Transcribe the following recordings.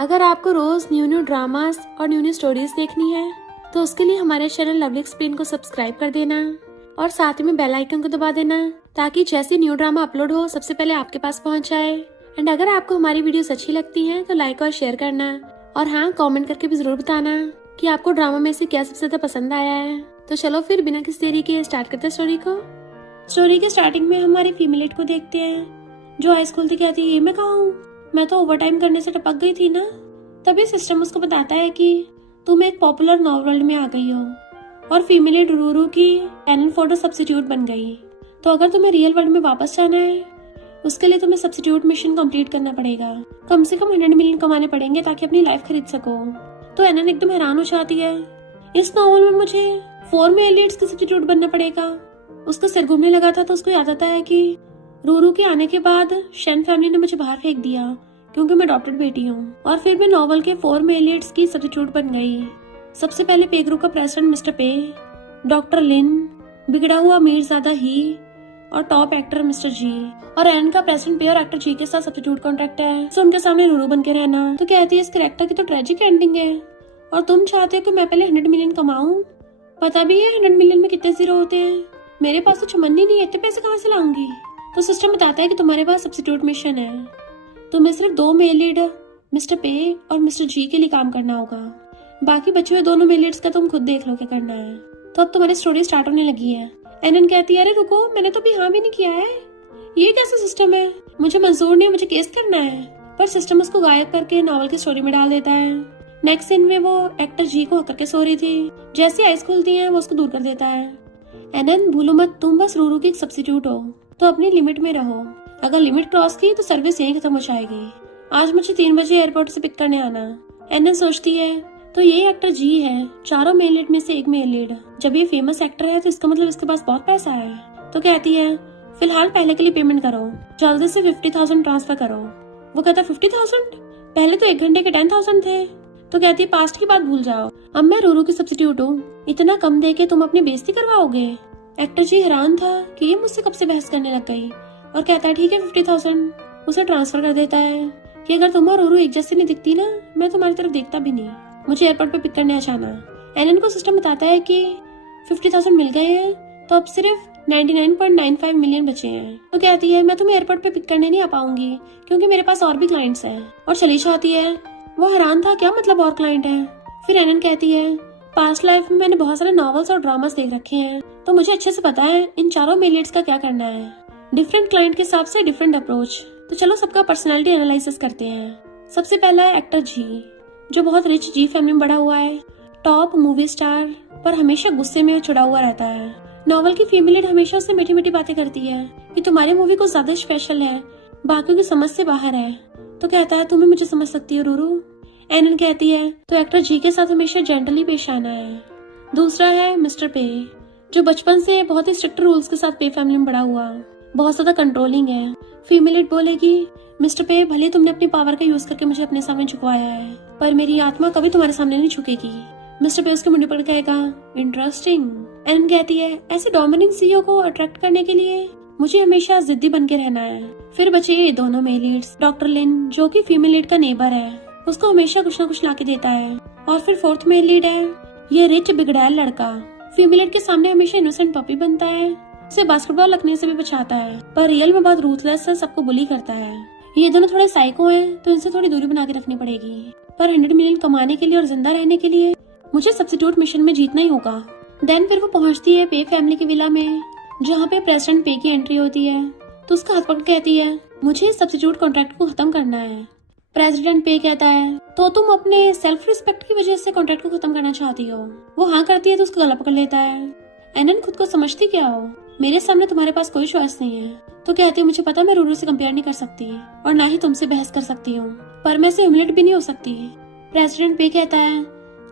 अगर आपको रोज new new dramas और न्यू न्यू स्टोरीज देखनी है तो उसके लिए हमारे चैनल लवली एक्सप्लेन को सब्सक्राइब कर देना और साथ में बेल आइकन को दबा देना ताकि जैसे न्यू ड्रामा अपलोड हो सबसे पहले आपके पास पहुंच जाए। एंड अगर आपको हमारी वीडियोस अच्छी लगती हैं तो लाइक और शेयर करना और हाँ, कमेंट करके भी जरूर बताना कि आपको ड्रामा में से क्या सबसे ज्यादा पसंद आया है। तो चलो फिर बिना किसी देरी के स्टार्ट करते हैं स्टोरी को। स्टोरी के स्टार्टिंग में हमारी फीमेल लीड को देखते हैं जो हाई स्कूल थी। कहती है, ये मैं कहाँ हूँ? मैं तो ओवर टाइम करने से टपक गई थी ना। तभी सिस्टम उसको बताता है कि तुम एक पॉपुलर नॉवल में आ गई हो और फीमेल लीड रूरू की कैनन फोटो सब्स्टिट्यूट बन गई। तो अगर तुम्हें रियल वर्ल्ड में वापस जाना है उसके लिए तुम्हें सब्स्टिट्यूट मिशन कंप्लीट करना पड़ेगा। कम से कम 100 मिलियन कमाने पड़ेंगे ताकि अपनी लाइफ खरीद सको। तो एनन एकदम हैरान हो जाती है, इस नॉवल में मुझे 4 मेल लीड्स की सब्स्टिट्यूट बनना पड़ेगा। उसका सिर घूमने लगा था तो उसको याद आता है कि रूरू के आने के बाद शेन फैमिली ने मुझे बाहर फेंक दिया क्योंकि मैं अडॉप्टेड बेटी हूँ। और फिर मैं नॉवल के 4 मेल लीड्स की सब्स्टिट्यूट बन गई। सबसे पहले पे ग्रुप का प्रेसिडेंट मिस्टर पे, डॉक्टर लिन, बिगड़ा हुआ मीरजादा ही और टॉप एक्टर मिस्टर जी। और एन का प्रेसिडेंट पे और एक्टर जी के साथ सब्स्टिट्यूट कॉन्ट्रैक्ट है तो उनके सामने रूरू बन के रहना। तो कहती है, इस कैरेक्टर की तो ट्रेजिक एंडिंग है और तुम चाहते हो कि मैं पहले 100 मिलियन कमाऊं। पता भी है 100 मिलियन में कितने जीरो होते हैं। मेरे पास तो चमन्नी नहीं है, इतने पैसे कहाँ से लाऊंगी। तो सिस्टम बताता है कि तुम्हारे पास सब्स्टिट्यूट मिशन है। तुम्हें सिर्फ 2 मेल लीड मिस्टर पे और मिस्टर जी के लिए काम करना होगा। बाकी बचे हुए दोनों मेल लीड्स का तुम खुद देख लो क्या करना है। तो अब तुम्हारी स्टोरी स्टार्ट होने लगी है। एनन कहती है, अरे रुको, मैंने तो भी हाँ भी नहीं किया है। ये कैसा सिस्टम है? मुझे मंजूर नहीं है, मुझे केस करना है। पर सिस्टम उसको गायब करके नॉवल की स्टोरी में डाल देता है। नेक्स्ट सीन में वो एक्टर जी को हक के सो रही थी। जैसी आइस खुलती है वो उसको दूर कर देता है। एनन, भूलो मत, तुम बस रूरू की एक सब्स्टिट्यूट हो तो अपनी लिमिट में रहो। अगर लिमिट क्रॉस की तो सर्विस यहीं खत्म हो जाएगी। आज मुझे 3 बजे एयरपोर्ट से पिक करने आना। एनन सोचती है, तो ये एक्टर जी है, 4 मेल लीड में से एक मेल लीड। जब ये फेमस एक्टर है तो इसका मतलब इसके पास बहुत पैसा है। तो कहती है, फिलहाल पहले के लिए पेमेंट करो, जल्दी से 50,000 ट्रांसफर करो। वो कहता है, 50,000? पहले तो 1 घंटे के 10,000 थे। तो कहती है, पास्ट की बात भूल जाओ, अब मैं रूरू की सब्स्टिट्यूट हूँ, इतना कम दे के तुम अपनी बेइज्जती करवाओगे। एक्टर जी हैरान था कि ये मुझसे कब से बहस करने लग गई और कहता है, ठीक है 50,000। उसे ट्रांसफर कर देता है कि अगर तुम और रूरू एक जैसे नहीं दिखती ना, मैं तुम्हारी तरफ देखता भी नहीं। मुझे एयरपोर्ट पे पिक करने आ जाना। एलन को सिस्टम बताता है कि 50,000 मिल गए हैं तो अब सिर्फ 99.95 मिलियन बचे हैं। तो कहती है, मैं तुम्हें एयरपोर्ट पे पिक करने नहीं आ पाऊंगी क्योंकि मेरे पास और भी क्लाइंट्स हैं। और चली जाती है। वो हैरान था, क्या मतलब और क्लाइंट है? फिर एलन कहती है, पास्ट लाइफ में मैंने बहुत सारे नॉवेल्स और ड्रामास देख रखे हैं तो मुझे अच्छे से पता है इन 4 मेल लीड्स का क्या करना है। डिफरेंट क्लाइंट के हिसाब से डिफरेंट अप्रोच। तो चलो सबका पर्सनालिटी एनालिसिस करते हैं। सबसे पहला है एक्टर जी, जो बहुत रिच जी फैमिली में बड़ा हुआ है, टॉप मूवी स्टार, पर हमेशा गुस्से में छुड़ा हुआ रहता है। नॉवल की फीमेल लीड हमेशा उससे मीठी मीठी बातें करती है कि तुम्हारी मूवी को ज्यादा स्पेशल है, बाकियों की समझ से बाहर है। तो कहता है, तुम्हें मुझे समझ सकती हो रूरू। एनन कहती है, तो एक्टर जी के साथ हमेशा जेंटली पेश आना है। दूसरा है मिस्टर पे, जो बचपन से बहुत ही स्ट्रिक्ट रूल्स के साथ पे फैमिली में बड़ा हुआ, बहुत ज्यादा कंट्रोलिंग है। फीमेल लीड बोलेगी, मिस्टर पे, भले तुमने अपनी पावर का यूज करके मुझे अपने सामने झुकवाया है पर मेरी आत्मा कभी तुम्हारे सामने नहीं झुकेगी। मिस्टर पे उसके मुंडे पर कहेगा, इंटरेस्टिंग। एनन कहती है, ऐसे डोमिनेंट सीईओ को अट्रैक्ट करने के लिए मुझे हमेशा जिद्दी बन के रहना है। फिर बचे ये दोनों मेल लीड्स। डॉक्टर लिन, जो कि फीमेल लीड का नेबर है, उसको हमेशा कुछ ना कुछ ला के देता है। और फिर 4th मेल लीड है ये रिच बिगड़ैल लड़का, फीमेल लीड के सामने हमेशा इनोसेंट पपी बनता है, उसे बास्केटबॉल रखने से भी बचाता है पर रियल में बहुत रूथलेस है, सबको बुली करता है। ये दोनों थोड़े साइको हैं तो इनसे थोड़ी दूरी बना के रखनी पड़ेगी। पर 100 मिलियन कमाने के लिए और जिंदा रहने के लिए मुझे सब्स्टिट्यूट मिशन में जीतना ही होगा। देन फिर वो पहुंचती है पे फैमिली की विला में जहाँ पे प्रेसिडेंट पे की एंट्री होती है। तो उसका हाथ पकड़ कहती है, मुझे सब्स्टिट्यूट कॉन्ट्रैक्ट को खत्म करना है। प्रेसिडेंट पे कहता है, तो तुम अपने सेल्फ रिस्पेक्ट की वजह से कॉन्ट्रैक्ट को खत्म करना चाहती हो? वो हाँ करती है तो उसका गला पकड़ लेता है। एनन, खुद को समझती क्या हो? मेरे सामने तुम्हारे पास कोई चॉइस नहीं है। तो कहती है, मुझे पता मैं रूरू से कंपेयर नहीं कर सकती और ना ही तुमसे बहस कर सकती हूँ, पर मैं से ह्यूमिलेट भी नहीं हो सकती। प्रेसिडेंट पे कहता है,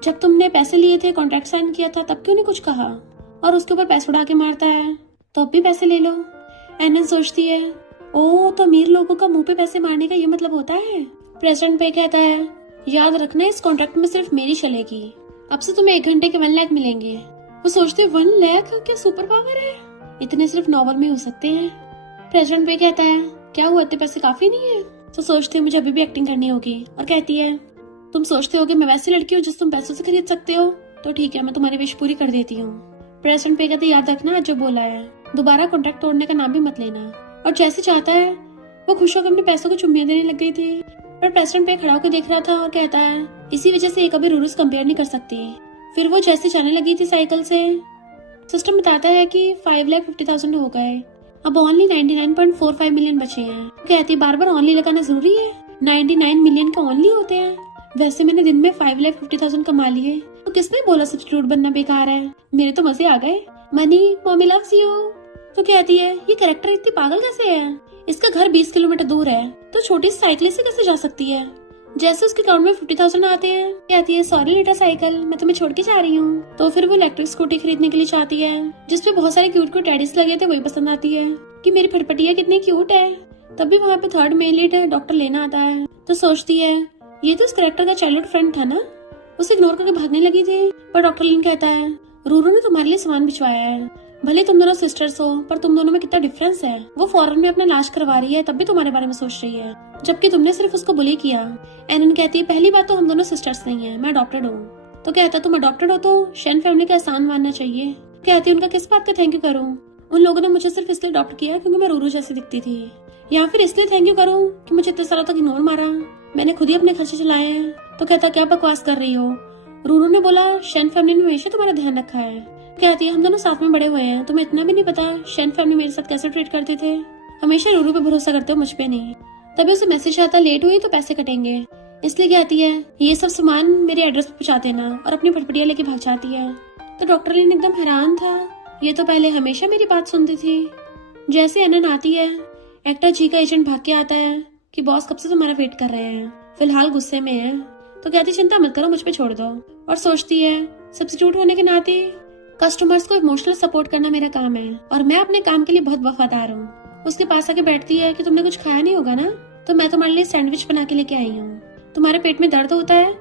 जब तुमने पैसे लिए थे, कॉन्ट्रैक्ट साइन किया था, तब क्यों नहीं कुछ कहा? और उसके ऊपर पैसे उड़ा के मारता है, तो अब भी पैसे ले लो। एनन सोचती है, ओ, तो अमीर लोगों का मुंह पे पैसे मारने का ये मतलब होता है। प्रेसिडेंट पे कहता है, याद रखना इस कॉन्ट्रैक्ट में सिर्फ मेरी चलेगी, अब से तुम्हें 1 घंटे के 1 लाख मिलेंगे। वो सोचते, 1 लाख क्या सुपर पावर है? इतने सिर्फ नॉवल में हो सकते हैं। प्रेसिडेंट पे कहता है, क्या हुआ, इतने पैसे काफी नहीं है? तो सोचती है मुझे अभी भी एक्टिंग करनी होगी और कहती है, तुम सोचते हो कि मैं वैसी लड़की हूँ जिस तुम पैसों से खरीद सकते हो, तो ठीक है, मैं तुम्हारी विश पूरी कर देती हूँ। प्रेसिडेंट पे कहते याद रखना आज जो बोला है, दोबारा कॉन्ट्रैक्ट तोड़ने का नाम भी मत लेना। और जैसे चाहता है वो खुश होकर अपने पैसों को चुम्मियां देने लग गई थी, पर प्रेसिडेंट पे खड़ा होकर देख रहा था और कहता है इसी वजह से ये कभी रूरूस कंपेयर नहीं कर सकती। फिर वो जैसे जाने लगी थी साइकिल से, सिस्टम बताता है कि 5,50,000 हो गए, अब ओनली 99.45 मिलियन बचे हैं। कहती बार बार ओनली लगाना जरूरी है, 99 मिलियन का ओनली होते हैं। वैसे मैंने दिन में 5,50,000 कमा लिए, तो किसने बोला सब्स्टिट्यूट बनना बेकार है। मेरे तो मजे आ गए। Money mummy loves you. तो कहती है ये कैरेक्टर इतनी पागल कैसे है, इसका घर 20 किलोमीटर दूर है तो छोटी साइकिल से कैसे जा सकती है। जैसे उसके अकाउंट में 50,000 आते हैं, कहती है सॉरी लिटिल साइकिल, मैं तुम्हें छोड़ के जा रही हूँ। तो फिर वो इलेक्ट्रिक स्कूटी खरीदने के लिए चाहती है जिसपे बहुत सारे क्यूट क्यूट टेडीज लगे थे, वही पसंद आती है कि मेरी फटफटिया कितनी क्यूट है। तभी वहाँ पे थर्ड मेल लीड डॉक्टर लेना आता है, तो सोचती है ये तो इस कैरेक्टर का चाइल्डहुड फ्रेंड था ना। उसे इग्नोर करके भागने लगी थी, पर डॉक्टर लिन कहता है रूरू ने तुम्हारे लिए सामान भिजवाया है, भले तुम दोनों सिस्टर्स हो पर तुम दोनों में कितना डिफरेंस है। वो फॉरेन में अपना इलाज करवा रही है तब भी तुम्हारे बारे में सोच रही है, जबकि तुमने सिर्फ उसको बुली किया। एनन कहती है पहली बात तो हम दोनों सिस्टर्स नहीं है, मैं अडॉप्टेड हूँ। तो कहता तुम अडॉप्टेड हो तो शेन फैमिली का एहसान मानना चाहिए। कहती उनका किस बात का थैंक यू करूँ, उन लोगों ने मुझे सिर्फ इसलिए अडॉप्ट किया क्योंकि मैं रूरू जैसी दिखती थी, या फिर इसलिए थैंक यू करूँ कि मुझे इतने सालों तक इग्नोर मारा, मैंने खुद ही अपने खर्चे चलाए हैं। तो कहता क्या बकवास कर रही हो, रूरू ने बोला शेन फैमिली ने हमेशा तुम्हारा ध्यान रखा है। कहती है हम दोनों साथ में बड़े हुए हैं, तुम्हें इतना भी नहीं पता शेन फैमिली मेरे साथ कैसे ट्रीट करते थे, हमेशा रूरू पे भरोसा करते हो, मुझ पे नहीं। तभी उसे मैसेज आता लेट हुई तो पैसे कटेंगे, इसलिए कहती है ये सब सामान मेरे एड्रेस पे पहुंचा देना, और अपनी फटफटिया लेके भाग जाती है। तो डॉक्टर लिन एकदम हैरान था, ये तो पहले हमेशा मेरी बात सुनती थी। जैसे एनन आती है, एक्टर जी का एजेंट भाग के आता है कि बॉस कब से तुम्हारा वेट कर रहे हैं, फिलहाल गुस्से में है। तो कहती चिंता मत करो, मुझ पे छोड़ दो। और सोचती है सब्स्टिट्यूट होने के नाते कस्टमर्स को इमोशनल सपोर्ट करना मेरा काम है, और मैं अपने काम के लिए बहुत वफादार हूँ। उसके पास आके बैठती है कि तुमने कुछ खाया नहीं होगा ना, तो मैं तुम्हारे लिए सैंडविच बना के लेके आई हूँ। तुम्हारे पेट में दर्द होता है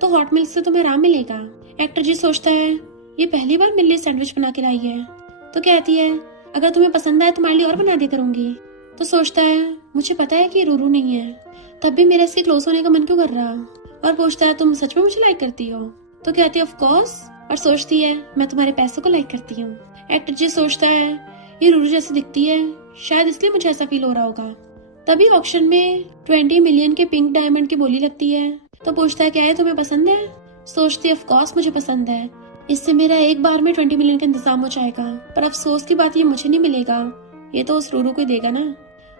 तो हॉट मिल्क से तुम्हें आराम मिलेगा। एक्टर जी सोचता है ये पहली बार मेरे लिए सैंडविच बना के लाई है। तो कहती है अगर तुम्हें पसंद आए तुम्हारे लिए और बना दे करूंगी। तो सोचता है मुझे पता है कि रूरू नहीं है, तब भी मेरा इसके क्लोज होने का मन क्यों कर रहा। और पूछता है तुम सच में मुझे लाइक करती हो। तो कहती है ऑफ कोर्स, और सोचती है मैं तुम्हारे पैसों को लाइक करती हूँ। एक्टर जी सोचता है ये रूरू जैसी दिखती है, शायद इसलिए मुझे ऐसा फील हो रहा होगा। तभी ऑक्शन में 20 मिलियन के पिंक डायमंड की बोली लगती है। तो पूछता है क्या है तुम्हें पसंद है। सोचती है ऑफ कोर्स मुझे पसंद है, इससे मेरा एक बार में 20 मिलियन का इंतजाम हो जाएगा। पर अफसोस की बात ये मुझे नहीं मिलेगा, ये तो उस रूरू को देगा ना।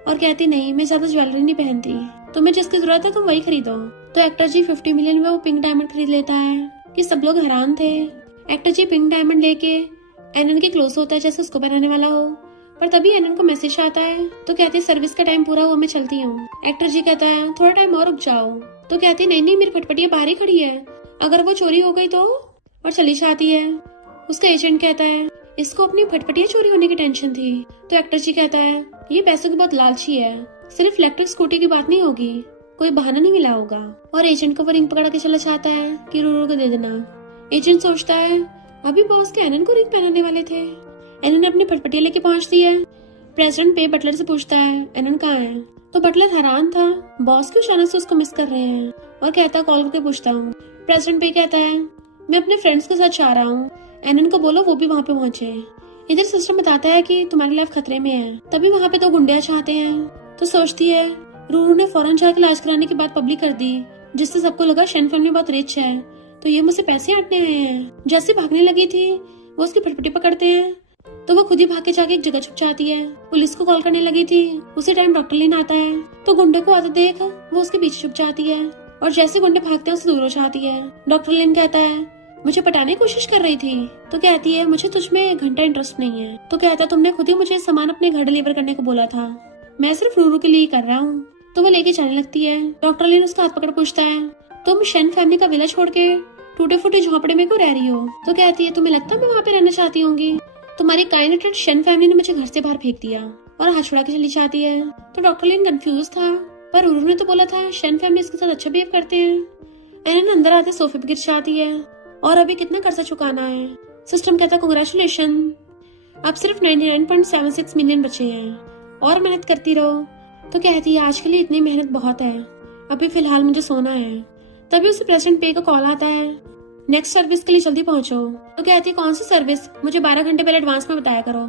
और कहती नहीं मैं ज्यादा ज्वेलरी नहीं पहनती, तुम्हें जिसकी जरूरत है तुम वही खरीदो। तो एक्टर जी 50 मिलियन में वो पिंक डायमंड खरीद लेता है कि सब लोग हैरान थे। एक्टर जी पिंक डायमंड लेके एनन के क्लोज होता है जैसे उसको पहनाने वाला हो, पर तभी एनन को मैसेज आता है। तो कहती है सर्विस का टाइम पूरा हुआ, मैं चलती हूँ। एक्टर जी कहता है थोड़ा टाइम और रुक जाओ। तो कहती नहीं नहीं मेरी फटफटिया बाहर ही खड़ी है, अगर वो चोरी हो गई तो, और चली जाती है। उसका एजेंट कहता है इसको अपनी फटफटिया चोरी होने की टेंशन थी। तो एक्टर जी कहता है ये पैसों की बहुत लालची है, सिर्फ इलेक्ट्रिक स्कूटी की बात नहीं होगी, कोई बहाना नहीं मिला होगा। और एजेंट को वो रिंग पकड़ा के चला जाता है कि रूरू को दे देना। एजेंट सोचता है अभी बॉस के एनन को रिंग पहनाने वाले थे। एनन अपनी फटफटिया लेके पहुंचती है। प्रेसिडेंट पे बटलर से पूछता है एनन कहाँ है। तो बटलर हैरान था, बॉस क्यों अचानक से उसको मिस कर रहे हैं, और कहता कॉल करके पूछता हूँ। प्रेसिडेंट पे कहता है मैं अपने फ्रेंड्स के साथ जा रहा हूँ, एनन को बोलो वो भी वहाँ पे पहुंचे। इधर सिस्टम बताता है कि तुम्हारी लाइफ खतरे में है। तभी वहाँ पे 2 गुंडे चाहते हैं। तो सोचती है रूरू ने फौरन जाकर इलाज कराने की बात पब्लिक कर दी, जिससे सबको लगा शेन फैमिली बहुत रिच है, तो ये मुझसे पैसे हटने आए हैं। जैसे भागने लगी थी वो उसकी फटफटी पकड़ते हैं, तो वो खुद ही भाग के जाके एक जगह छुप जाती है। पुलिस को कॉल करने लगी थी, उसी टाइम डॉक्टर लिन आता है। तो गुंडे को आते देख वो उसके पीछे छुप जाती है, और जैसे गुंडे भागते हैं उससे दूर हो जाती है। डॉक्टर लिन कहता है मुझे पटाने की कोशिश कर रही थी। तो कहती है मुझे तुझमें एक घंटा इंटरेस्ट नहीं है। तो कहता तुमने खुद ही मुझे सामान अपने घर डिलीवर करने को बोला था, मैं सिर्फ रूरू के लिए कर रहा हूँ। तो वो लेके जाने लगती है। डॉक्टर लिन उसका हाथ पकड़ पूछता है तुम शेन फैमिली का विला छोड़ के टूटे फूटे झोंपड़े में क्यों रह रही हो। तो कहती है तुम्हें लगता है मैं वहाँ पे रहना चाहती होंगी, तुम्हारी काइनेटेड शेन फैमिली ने मुझे घर से बाहर फेंक दिया, और हाथ छुड़ा के चली जाती है। तो डॉक्टर लिन कंफ्यूज था, पर रूरू ने तो बोला था शेन फैमिली इसके साथ अच्छा बिहेव करते हैं। एनन अंदर आते सोफे पे गिर जाती है, और अभी कितना कर्जा चुकाना है। सिस्टम कहता कांग्रेचुलेशन, अब सिर्फ 99.76 मिलियन बचे हैं, और मेहनत करती रहो। तो कहती है आज के लिए इतनी मेहनत बहुत है, अभी फिलहाल मुझे सोना है। तभी उसे प्रेसिडेंट पे का कॉल आता है, नेक्स्ट सर्विस के लिए जल्दी पहुंचो। तो कहती है कौन सी सर्विस, मुझे 12 घंटे पहले एडवांस में बताया करो,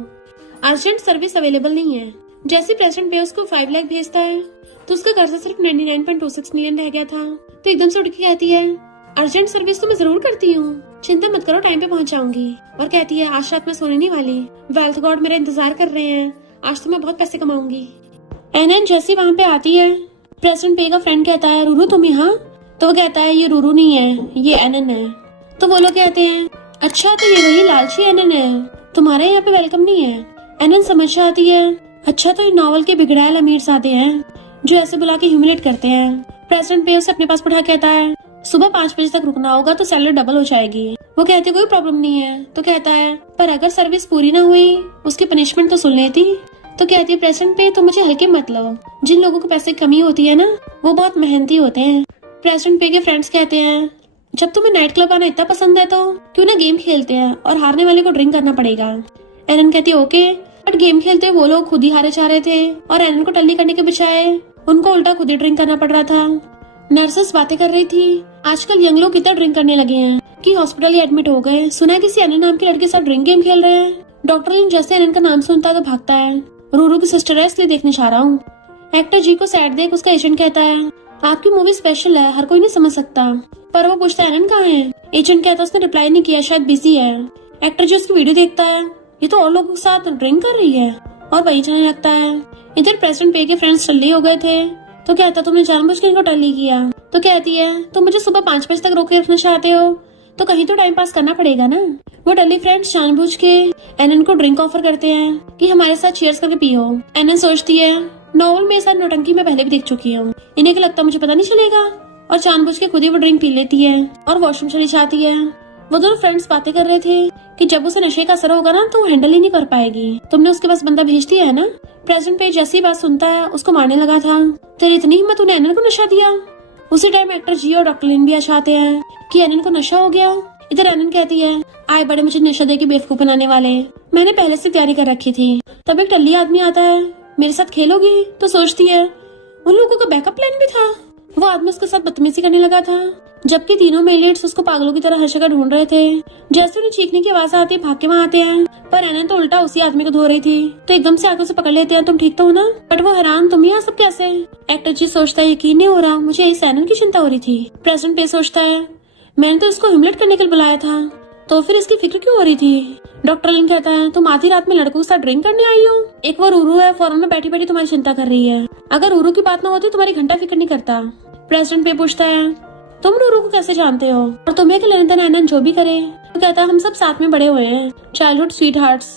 अर्जेंट सर्विस अवेलेबल नहीं है। जैसे प्रेसिडेंट पे उसको 5 लाख भेजता है तो उसका कर्जा सिर्फ 99.26 मिलियन रह गया था। तो एकदम से उठ के कहती है अर्जेंट सर्विस तो मैं जरूर करती हूँ, चिंता मत करो, टाइम पे पहुंच जाऊंगी। और कहती है आज रात मैं सोने नहीं वाली, वेल्थ गॉड मेरा इंतजार कर रहे हैं, आज तो मैं बहुत पैसे कमाऊंगी। एनन जैसी वहाँ पे आती है, प्रेसिडेंट पे का फ्रेंड कहता है रूरू तुम यहाँ? तो वो कहता है ये रूरू नहीं है, ये एनन है। तो वो लोग कहते हैं अच्छा तो ये वही लालची एनन है, तुम्हारे यहाँ पे वेलकम नहीं है। एनन समझ आती है अच्छा तो ये नॉवल के बिगड़ैल अमीर सादे हैं जो ऐसे बुला के ह्यूमिलेट करते हैं। प्रेसिडेंट पे उसे अपने पास बैठा कहता है सुबह 5 बजे तक रुकना होगा तो सैलरी डबल हो जाएगी। वो कहते कोई प्रॉब्लम नहीं है। तो कहता है पर अगर सर्विस पूरी ना हुई उसकी पनिशमेंट तो सुन लेती। तो कहती है प्रेसिडेंट पे तो मुझे हल्के मत लो, जिन लोगों को पैसे की कमी होती है ना वो बहुत मेहनती होते हैं। प्रेसिडेंट पे के फ्रेंड्स कहते हैं जब तुम्हें नाइट क्लब आना इतना पसंद है तो क्यों ना गेम खेलते हैं और हारने वाले को ड्रिंक करना पड़ेगा। एनन कहती है ओके, बट गेम खेलते वो लोग खुद ही हारे जा रहे थे और एनन को टल्ली करने के बजाय उनको उल्टा खुद ही ड्रिंक करना पड़ रहा था। नर्सेस बातें कर रही थी आजकल यंग लोग कितना ड्रिंक करने लगे हैं कि हॉस्पिटल ही एडमिट हो गए, सुना है किसी एनन नाम के लड़के के साथ ड्रिंक गेम खेल रहे हैं। डॉक्टर लिन जैसे एनन का नाम सुनता है तो भागता है, रूरू की सिस्टर है इसलिए देखने जा रहा हूँ। एक्टर जी को सैड देख उसका एजेंट कहता है आपकी मूवी स्पेशल है, हर कोई नहीं समझ सकता। पर वो पूछता है एनन कहाँ है? एजेंट कहता है उसने रिप्लाई नहीं किया, शायद बिजी है। एक्टर जी उसकी वीडियो देखता है, ये तो और लोगों के साथ ड्रिंक कर रही है और वही जाने लगता है। इधर प्रेसिडेंट पे के फ्रेंड्स टल्ली हो गए थे तो कहता तुमने जानबूझ के इनको टल्ली किया। तो कहती है तुम मुझे सुबह 5 बजे तक रोके रखना चाहते हो तो कहीं तो टाइम पास करना पड़ेगा ना। वो टल्ली फ्रेंड्स जानबूझ के एनन को ड्रिंक ऑफर करते हैं कि हमारे साथ चीयर्स करके पियो। एनन सोचती है नॉवल में साथ नौटंकी मैं पहले भी देख चुकी हूँ, इन्हें क्या लगता मुझे पता नहीं चलेगा, और जानबूझ के खुद ही वो ड्रिंक पी लेती है और वॉशरूम चली जाती है। वो दोनों फ्रेंड्स बातें कर रहे थे कि जब उसे नशे का असर होगा ना तो वो हैंडल ही नहीं कर पाएगी, तुमने उसके पास बंदा भेज दिया है ना। प्रेसिडेंट पे जैसी बात सुनता है उसको मारने लगा था, तेरी इतनी हिम्मत तूने एनन को नशा दिया। उसी टाइम एक्टर जी और डॉक्टर लिन भी आ जाते हैं कि एनन को नशा हो गया। इधर एनन कहती है आए बड़े मुझे नशा दे के बेवकूफ बनाने वाले, मैंने पहले से तैयारी कर रखी थी। तब एक टल्ली आदमी आता है, मेरे साथ खेलोगी? तो सोचती है उन लोगों का बैकअप प्लान भी था। वो आदमी उसके साथ बदतमीजी करने लगा था जबकि तीनों मेलेट्स उसको पागलों की तरह हर जगह ढूंढ रहे थे। जैसे उन्हें चीखने की आवाज आती है भाग के वहाँ आते हैं, पर एनन तो उल्टा उसी आदमी को धो रही थी तो एकदम से आके उसे पकड़ लेते हैं तुम ठीक तो हो ना। बट वो हैरान तुम यहाँ सब कैसे? एक्टर जी सोचता है यकीन नहीं हो रहा, मुझे इस एनन की चिंता हो रही थी। प्रेसिडेंट पे सोचता है मैंने तो इसको ह्यूमिलेट करने के लिए बुलाया था तो फिर इसकी फिक्र क्यों हो रही थी। डॉक्टर लिन कहता है तुम आधी रात में लड़कों के साथ ड्रिंक करने आई हो, एक वो रूरू है फॉरन में बैठी बैठी तुम्हारी चिंता कर रही है, अगर रूरू की बात ना होती तुम्हारी घंटा फिक्र नहीं करता। प्रेसिडेंट पे पूछता है तुम रूरू को कैसे जानते हो और तुम्हें क्या लेना देना एनन जो भी करे। तो कहता है हम सब साथ में बड़े हुए हैं, चाइल्डहुड स्वीट हार्ट्स।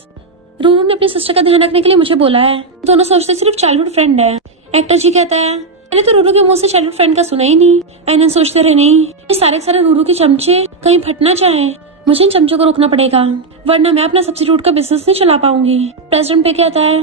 रूरू ने अपनी सिस्टर का ध्यान रखने के लिए मुझे बोला है, दोनों सोचते सिर्फ चाइल्डहुड फ्रेंड है। एक्टर जी कहता है मैंने तो रूरू के मुंह से चाइल्डहुड फ्रेंड का सुना ही नहीं। एनन सोचते रहे नहीं ये सारे रूरू के चमचे कहीं फटना चाहे, मुझे इन चमचों को रोकना पड़ेगा वरना मैं अपना सब्स्टिट्यूट का बिजनेस नहीं चला पाऊंगी। प्रेसिडेंट पे कहता है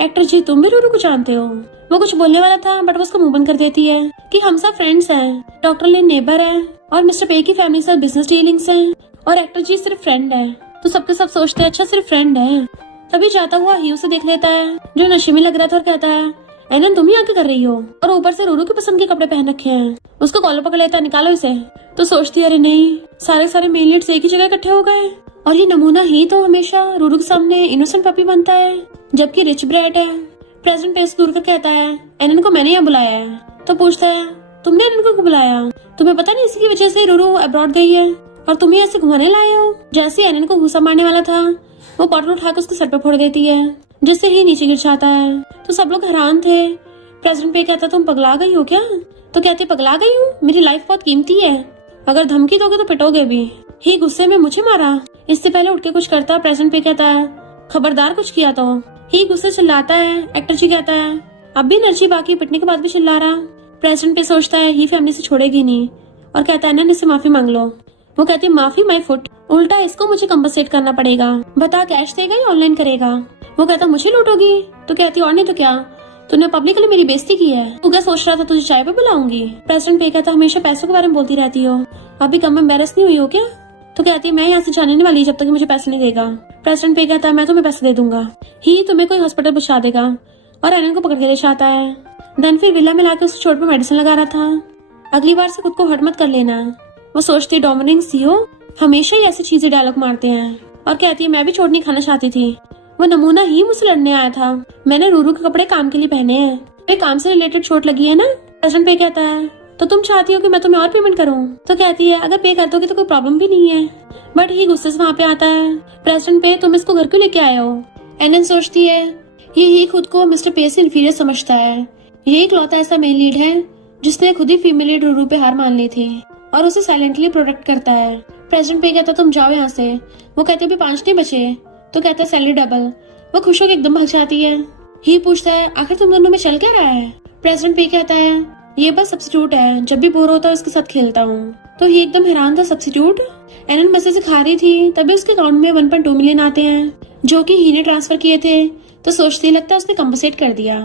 एक्टर जी तुम भी रूरू को जानते हो। वो कुछ बोलने वाला था बट वो उसका मुंह बंद कर देती है कि हम सब फ्रेंड्स हैं, डॉक्टर लिन नेबर है और मिस्टर पे की फैमिली से बिजनेस डीलिंग्स हैं और एक्टर जी सिर्फ फ्रेंड है। तो सबके सब सोचते हैं अच्छा सिर्फ फ्रेंड है। तभी जाता हुआ ही उसे देख लेता है जो नशे में लग रहा था और कहता है एनन तुम ही आके कर रही हो और ऊपर से रूरू की पसंद के कपड़े पहन रखे हैं। उसको कॉलर पकड़ लेता है निकालो इसे। तो सोचती है अरे नहीं सारे मेलिट्स एक ही जगह इकट्ठे हो गए और ये नमूना ही तो हमेशा रूरू के सामने इनोसेंट पपी बनता है जबकि रिच ब्रैट है। प्रेसिडेंट पेस दूर कर कहता है एनन को मैंने यहाँ बुलाया है। तो पूछता है तुमने एनन को क्यों बुलाया, तुम्हें पता नहीं इसी की वजह से रूरू अब्रॉड गई है और तुम ही ऐसे घुमाने लाए हो। जैसे एनन को घूसा मारने वाला था वो बॉटल उठाकर उसके सर पे फोड़ देती है जिससे ही नीचे गिर जाता है। तो सब लोग हैरान थे। प्रेसिडेंट पे कहता तुम पगला गई हो क्या? तो कहते पगला गई हूँ, मेरी लाइफ बहुत कीमती है, अगर धमकी दोगे तो पिटोगे भी। ही गुस्से में मुझे मारा, इससे पहले उठ के कुछ करता। प्रेसिडेंट पे कहता है खबरदार कुछ किया तो। ही गुस्से चिल्लाता है। एक्टर जी कहता है अब भी एनर्जी बाकी, पिटने के बाद भी चिल्ला रहा। प्रेसिडेंट पे सोचता है ही फैमिली से छोड़ेगी नहीं और कहता है ना इससे माफी मांग लो। वो कहती है माफी माई फुट, उल्टा इसको मुझे कंपनसेट करना पड़ेगा, बता कैश देगा या ऑनलाइन करेगा। वो कहता मुझे लूटोगी? तो कहती और नहीं तो क्या, तूने पब्लिकली मेरी बेइज्जती की है, तू क्या सोच रहा था तुझे चाय पे बुलाऊंगी। प्रेसिडेंट पे कहता हमेशा पैसों के बारे में बोलती रहती हो, अभी कम एम्बेरस नहीं हुई हो क्या? तो कहती है मैं यहाँ से जाने नहीं वाली जब तक मुझे पैसे नहीं देगा। प्रेसिडेंट पे कहता है मैं तुम्हें पैसे दे दूंगा, ही तुम्हें कोई हॉस्पिटल पहुंचा देगा और एनन को पकड़ के ले जाता है। देन फिर विला में लाके उसके चोट पे मेडिसिन लगा रहा था अगली बार से खुद को हर्ट मत कर लेना। वो सोचती डोमिनिक सीओ हमेशा ही ऐसी चीजें डायलॉग मारते हैं और कहती है मैं भी चोट नहीं खाना चाहती थी। वो नमूना ही मुझसे लड़ने आया था। मैंने रूरू के कपड़े काम के लिए पहने हैं। तो काम से रिलेटेड चोट लगी है ना। प्रेसिडेंट पे कहता है तो तुम चाहती हो कि मैं तुम्हें और पेमेंट करूं? तो कहती है अगर पे कर दोगे तो कोई प्रॉब्लम भी नहीं है। बट ही गुस्से से वहाँ पे आता है। प्रेसिडेंट पे तुम इसको घर क्यों लेके आए हो? एनन सोचती है ये ही खुद को मिस्टर पे से इंफीरियर समझता है। यही इकलौता ऐसा मेल लीड है जिसने खुद ही फीमेल लीड रूरू पे हार मान ली थी और उसे साइलेंटली प्रोटेक्ट करता है। प्रेसिडेंट पे कहता तुम जाओ यहाँ से। वो कहते अभी 5 नहीं बचे। तो कहता है सैलरी डबल। वो खुश होकर एकदम भाग जाती है। ही पूछता है आखिर तुम दोनों में चल क्या रहा है? प्रेसिडेंट पे कहता है ये बस सब्स्टिट्यूट है, जब भी बोर होता है उसके साथ खेलता हूँ। तो ही एकदम हैरान था। सब्स्टिट्यूट? एनन मजे से खा रही थी तभी उसके अकाउंट में 1.2 मिलियन आते हैं जो कि ही ने ट्रांसफर किए थे। तो सोचती लगता है उसने कंपनसेट कर दिया।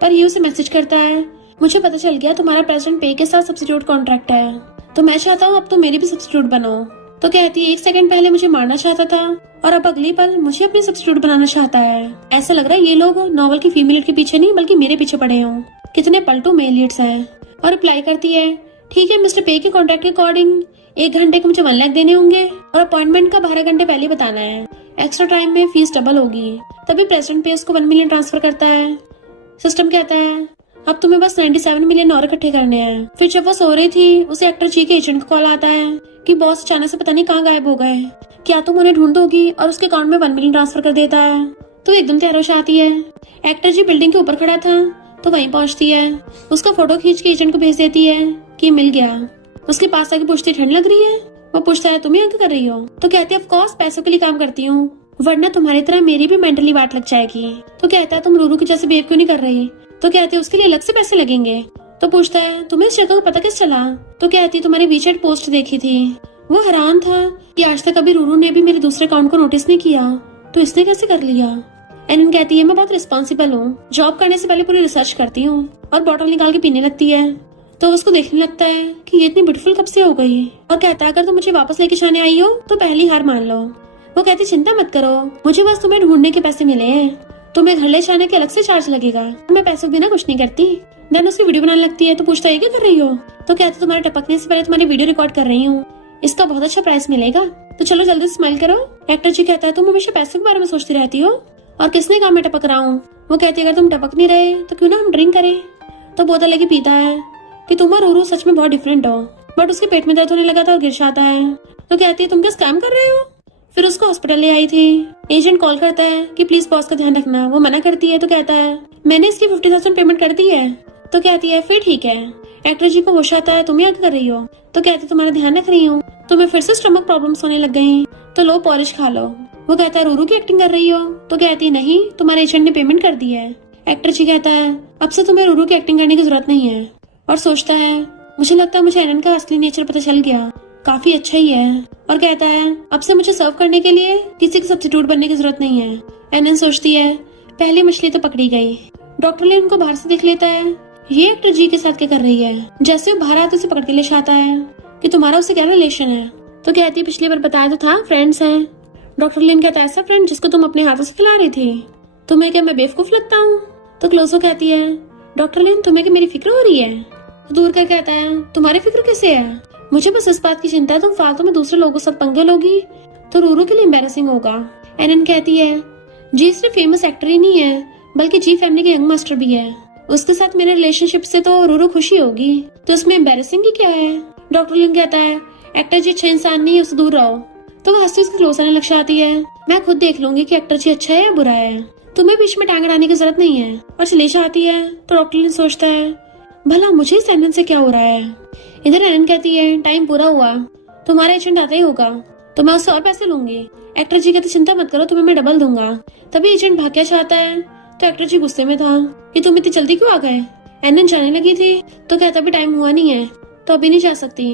पर ही उसे मैसेज करता है मुझे पता चल गया तुम्हारा प्रेसिडेंट पे के साथ सब्स्टिट्यूट कॉन्ट्रैक्ट है, तो मैं चाहता हूँ अब तुम मेरी भी सब्स्टिट्यूट बनो। तो कहती है 1 सेकंड पहले मुझे मारना चाहता था और अब अगली पल मुझे अपनी सब्स्टिट्यूट बनाना चाहता है। ऐसा लग रहा है ये लोग नॉवल की फीमेल लीड के पीछे नहीं बल्कि मेरे पीछे पड़े हों। कितने पलटू मेल लीड्स हैं। और रिप्लाई करती है ठीक है मिस्टर पे के कॉन्ट्रैक्ट के अकॉर्डिंग 1 घंटे को मुझे 1 लाख देने होंगे और अपॉइंटमेंट का 12 घंटे पहले बताना है। एक्स्ट्रा टाइम में फीस डबल होगी। तभी प्रेसिडेंट पे उसको 1 मिलियन ट्रांसफर करता है। सिस्टम कहता है अब तुम्हें बस 97 मिलियन और इकट्ठे करने हैं। फिर जब वो सो रही थी उसे एक्टर जी के एजेंट का कॉल आता है कि बॉस अचानक से पता नहीं कहाँ गायब हो गए, क्या तुम उन्हें ढूंढोगी? और उसके अकाउंट में 1 मिलियन ट्रांसफर कर देता है। तो एकदम तैयार हो जाती है। एक्टर जी बिल्डिंग के ऊपर खड़ा था तो वहीं पहुंचती है। उसका फोटो खींच के एजेंट को भेज देती है कि मिल गया। उसके पास आके पूछती ठंड लग रही है? वो पूछता है तुम यहाँ क्या कर रही हो? तो कहती है ऑफ कोर्स पैसों के लिए काम करती हूँ, वरना तुम्हारी तरह मेरी भी मेंटली वाट लग जाएगी। तो कहता है तुम रूरू की जैसे बिहेव क्यों नहीं कर रही? तो कहती है उसके लिए अलग से पैसे लगेंगे। तो पूछता है तुम्हें इस जगह का पता कैसे चला? तो कहती है तुम्हारी वीचैट पोस्ट देखी थी। वो हैरान था कि आज तक कभी रूरू ने भी मेरे दूसरे अकाउंट को नोटिस नहीं किया, तो इसने कैसे कर लिया? एनन कहती है मैं बहुत रिस्पॉन्सिबल हूँ, जॉब करने से पहले पूरी रिसर्च करती हूँ और बॉटल निकाल के पीने लगती है। तो उसको देखने लगता है कि ये इतनी ब्यूटीफुल कब से हो गई और कहता है अगर तुम मुझे वापस लेके जाने आई हो तो पहली हार मान लो। वो कहती चिंता मत करो, मुझे बस तुम्हें ढूंढने के पैसे मिले हैं, तुम्हें घर ले जाने के अलग से चार्ज लगेगा, मैं पैसों बिना कुछ नहीं करती। देन उसकी वीडियो बनाने लगती है। तो पूछता है क्या कर रही हो? तो कहता तुम्हारे टपकने से पहले तुम्हारी वीडियो रिकॉर्ड कर रही हूँ, इसका बहुत अच्छा प्राइस मिलेगा, तो चलो जल्दी स्माइल करो। एक्टर जी कहता है तुम हमेशा पैसों के बारे में सोचती रहती हो और किसने कहा मैं टपक रहा हूँ? वो कहती है अगर तुम टपक नहीं रहे तो क्यों ना हम ड्रिंक करें। तो बोतल लेके पीता है कि तुम और रूरू सच में बहुत डिफरेंट हो। बट उसके पेट में दर्द होने लगा था और गिर जाता है। तो कहती है तुम क्या स्कैम कर रहे हो? फिर उसको हॉस्पिटल ले आई थी। एजेंट कॉल करता है कि प्लीज बॉस का ध्यान रखना। वो मना करती है। तो कहता है मैंने इसकी 50,000 पेमेंट कर दी है। तो कहती है फिर ठीक है। एक्टर जी को होश आता है तुम यहाँ क्या कर रही हो? तो कहती है तुम्हारा ध्यान रख रही हूँ, तुम्हें फिर से स्टमक प्रॉब्लम्स होने लग गई, तो लो पॉलिश खा लो। वो कहता है रूरू की एक्टिंग कर रही हो? तो कहती है नहीं, तुम्हारे एजेंट ने पेमेंट कर दी है। एक्टर जी कहता है अब से तुम्हें रूरू की एक्टिंग करने की जरूरत नहीं है। और सोचता है मुझे लगता है मुझे एनन का असली नेचर पता चल गया, काफी अच्छा ही है। और कहता है अब से मुझे सर्व करने के लिए किसी का सब्स्टिट्यूट बनने की जरूरत नहीं है। एनन सोचती है पहली मछली तो पकड़ी गई। डॉक्टर ले उनको बाहर से देख लेता है, ये एक्टर जी के साथ क्या कर रही है। जैसे वो बाहर आते उसे पकड़ के ले आता है कि तुम्हारा उससे क्या रिलेशन है। तो कहती है पिछली बार बताया तो था फ्रेंड्स हैं। डॉक्टर लिन कहता है ऐसा फ्रेंड जिसको तुम अपने हाथों से खिला रही थी, तुम्हें क्या मैं बेवकूफ लगता हूँ? तो क्लोजो कहती है डॉक्टर लिन तुम्हें क्या मेरी फिक्र हो रही है? तो दूर कर कहता है तुम्हारी फिक्र कैसे है? मुझे बस इस बात की चिंता है तुम फालतू में दूसरे लोगों के साथ पंगे लोगी तो रूरू के लिए एम्बैरेसिंग होगा। एनन कहती है जी सिर्फ फेमस एक्टर ही नहीं है बल्कि जी फैमिली के यंग मास्टर भी है, उसके साथ मेरे रिलेशनशिप से तो रूरू खुशी होगी, तो इसमें एम्बैरेसिंग ही क्या है? डॉक्टर लिन कहता है एक्टर जी अच्छा इंसान नहीं है, उससे दूर रहो। तो वो हंसती उसके क्लोज आने लग जाती है। मैं खुद देख लूंगी कि एक्टर जी अच्छा है या बुरा है, तुम्हें बीच में टांग अड़ाने की जरूरत नहीं है। और चली जाती है। तो डॉक्टर लिन सोचता है भला मुझे इस एनन से क्या हो रहा है। इधर एनन कहती है टाइम पूरा हुआ, तुम्हारा एजेंट आता ही होगा तो मैं उससे और पैसे लूंगी। एक्टर जी कहते चिंता मत करो, तुम्हें मैं डबल दूंगा। तभी एजेंट भाग क्या चाहता है। तो एक्टर जी गुस्से में था कि तुम इतनी जल्दी क्यों आ गए। एनन जाने लगी थी तो कहता अभी टाइम हुआ नहीं है तो अभी नहीं जा सकती।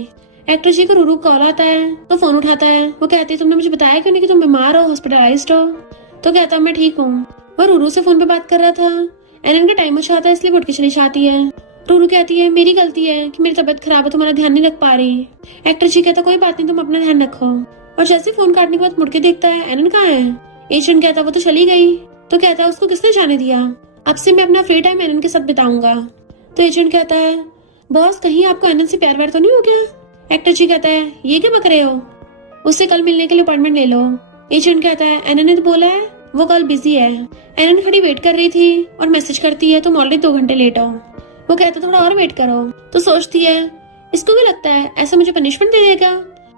एक्टर जी को रूरू कॉल आता है तो फोन उठाता है। वो कहती है तुमने मुझे बताया क्यों नहीं कि तुम बीमार हो, हॉस्पिटलाइज्ड हो? तो कहता मैं ठीक हूँ। वो रूरू से फोन पे बात कर रहा था। एनन का टाइम हो जाता है इसलिए वो उठ के चली जाती है। रूरू कहती है मेरी गलती है कि मेरी तबीयत खराब है, तुम्हारा ध्यान नहीं रख पा रही। एक्टर जी कहता कोई बात नहीं, तुम अपना ध्यान रखो। और जैसे फोन काटने के बाद मुड़ के देखता है एनन कहाँ है। एजेंट कहता वो तो चली गई। तो कहता उसको किसने जाने दिया, अब से मैं अपना फ्री टाइम एनन के साथ बिताऊंगा। तो एजेंट कहता है बॉस कहीं आपको आनंद से प्यार व्यार तो नहीं हो गया? एक्टर जी कहता है ये क्या बक रहे हो, उससे कल मिलने के लिए अपॉइंटमेंट ले लो। एजेंट कहता है एनन ने तो बोला है वो कल बिजी है। एनन खड़ी वेट कर रही थी और मैसेज करती है तुम ऑलरेडी 2 घंटे लेट हो। वो कहता थोड़ा और वेट करो। तो सोचती है इसको भी लगता है ऐसा मुझे पनिशमेंट दे देगा,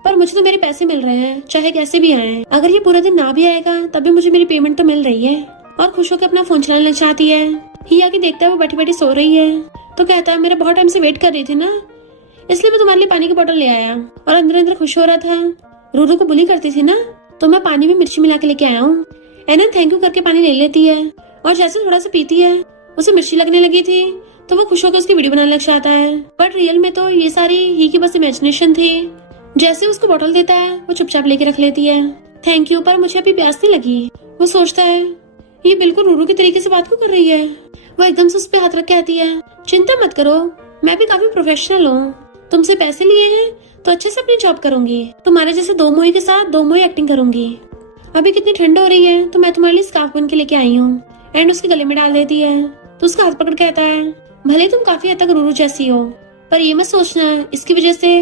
पर मुझे तो मेरे पैसे मिल रहे हैं चाहे कैसे भी आए। अगर ये पूरा दिन ना भी आएगा तब भी मुझे मेरी पेमेंट तो मिल रही है। और खुश होकर अपना फोन चलाने लग जाती है। हिया की देखता है वो बैठी बैठी सो रही है। तो कहता है मेरा बहुत टाइम से वेट कर रही थी ना, इसलिए मैं तुम्हारे लिए पानी की बोतल ले आया। और अंदर अंदर खुश हो रहा था। रूरू को बुली करती थी ना, तो मैं पानी में मिर्ची मिला के लेके आया हूँ। एनन थैंक यू करके पानी ले लेती है और जैसे थोड़ा सा पीती है उसे मिर्ची लगने लगी थी, तो वो खुश होकर उसकी वीडियो बनाने लग जाता है। बट रियल में तो ये सारी ही की बस इमेजिनेशन थी। जैसे उसको बोतल देता है वो चुपचाप लेके रख लेती है। थैंक यू, पर मुझे अभी प्यास नहीं लगी। वो सोचता है ये बिल्कुल रूरू के तरीके से बात क्यों कर रही है। वो एकदम से उस पे हाथ रख के आती है चिंता मत करो, मैं भी काफी प्रोफेशनल हूँ। तुमसे पैसे लिए हैं तो अच्छे से अपनी जॉब करूंगी। तुम्हारे जैसे 2 मोई के साथ 2 मोई एक्टिंग करूंगी। अभी कितनी ठंड हो रही है तो मैं तुम्हारे लिए स्कार्फ बन के लेके आई हूँ। एंड उसके गले में डाल देती है। तो उसका हाथ पकड़ के कहता है भले तुम काफी हद तक रूरू जैसी हो, पर ये मत सोचना इसकी वजह से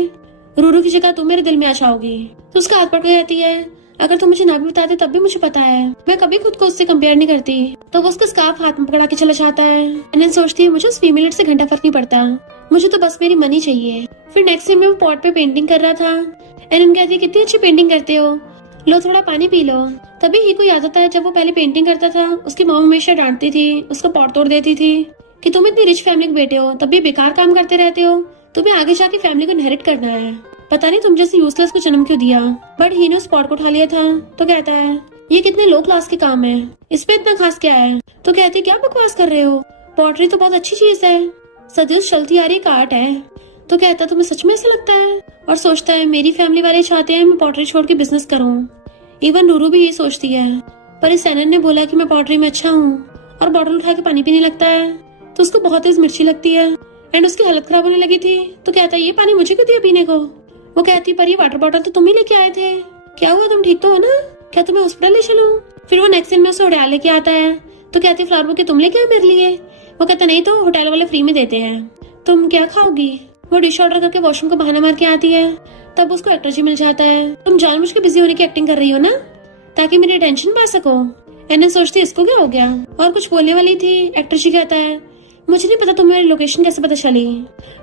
रूरू की जगह तुम मेरे दिल में आ जाओगी। तो उसका हाथ पकड़ के कहती है अगर तुम मुझे ना भी बताते तब भी मुझे पता है, मैं कभी खुद को उससे कंपेयर नहीं करती। तो वो उसका स्कार्फ हाथ में पकड़ा के चला जाता है। एनन सोचती है मुझे उस फीमेल से घंटा फर्क नहीं पड़ता, मुझे तो बस मेरी मनी चाहिए। फिर नेक्स्ट टाइम में वो पॉट पे पेंटिंग कर रहा था। एनन कहती है कितनी अच्छी पेंटिंग करते हो, लो थोड़ा पानी पी लो। तभी ही को याद आता है जब वो पहले पेंटिंग करता था उसकी मॉम हमेशा डांटती थी, उसको पॉट तोड़ देती थी कि तुम इतनी रिच फैमिली के बेटे हो तब भी बेकार काम करते रहते हो, तुम्हें आगे जाके फैमिली को इनहेरिट करना है, पता नहीं तुम जैसे यूजलेस को जन्म क्यों दिया। बट ही ने उस पॉट को उठा लिया था। तो कहता है ये कितने लो क्लास के काम है, इस पे इतना खास क्या है। तो कहती क्या बकवास कर रहे हो, पॉटरी तो बहुत अच्छी चीज है, सदियों से चलती आ रही एक आर्ट है। तो कहता तुम्हें सच में ऐसा लगता है। और सोचता है मेरी फैमिली वाले चाहते हैं मैं पॉटरी छोड़ के बिजनेस करूँ। इवन रूरू भी ये सोचती है, पर इस एनन ने बोला कि मैं पॉटरी में अच्छा हूँ और बॉटल उठा के पानी पीने लगता है। तो उसको बहुत तेज मिर्ची लगती है एंड उसकी हालत खराब होने लगी थी। तो कहता है ये पानी मुझे क्यों दिया पीने को। वो कहती पर ये वाटर बॉटल तो तुम ही लेके आए थे, क्या हुआ तुम ठीक तो हो ना, क्या तुम्हें हॉस्पिटल ले चलूं। फिर वो नेक्स्ट दिन में उसे होटल लेके आता है। तो कहती फ्लावर बुके तुम लेके आए मेरे लिए। वो कहता नहीं तो होटल वाले फ्री में देते हैं, तुम क्या खाओगी। वो डिश ऑर्डर करके वॉशरूम को बहाना मार के आती है। तब उसको एक्टर जी मिल जाता है। तुम जानबूझ के बिजी होने की एक्टिंग कर रही हो ना ताकि मेरी अटेंशन पा सको। एनन सोचती इसको क्या हो गया और कुछ बोलने वाली थी। एक्टर जी कहता है मुझे नहीं पता तुम्हें मेरी लोकेशन कैसे पता चली,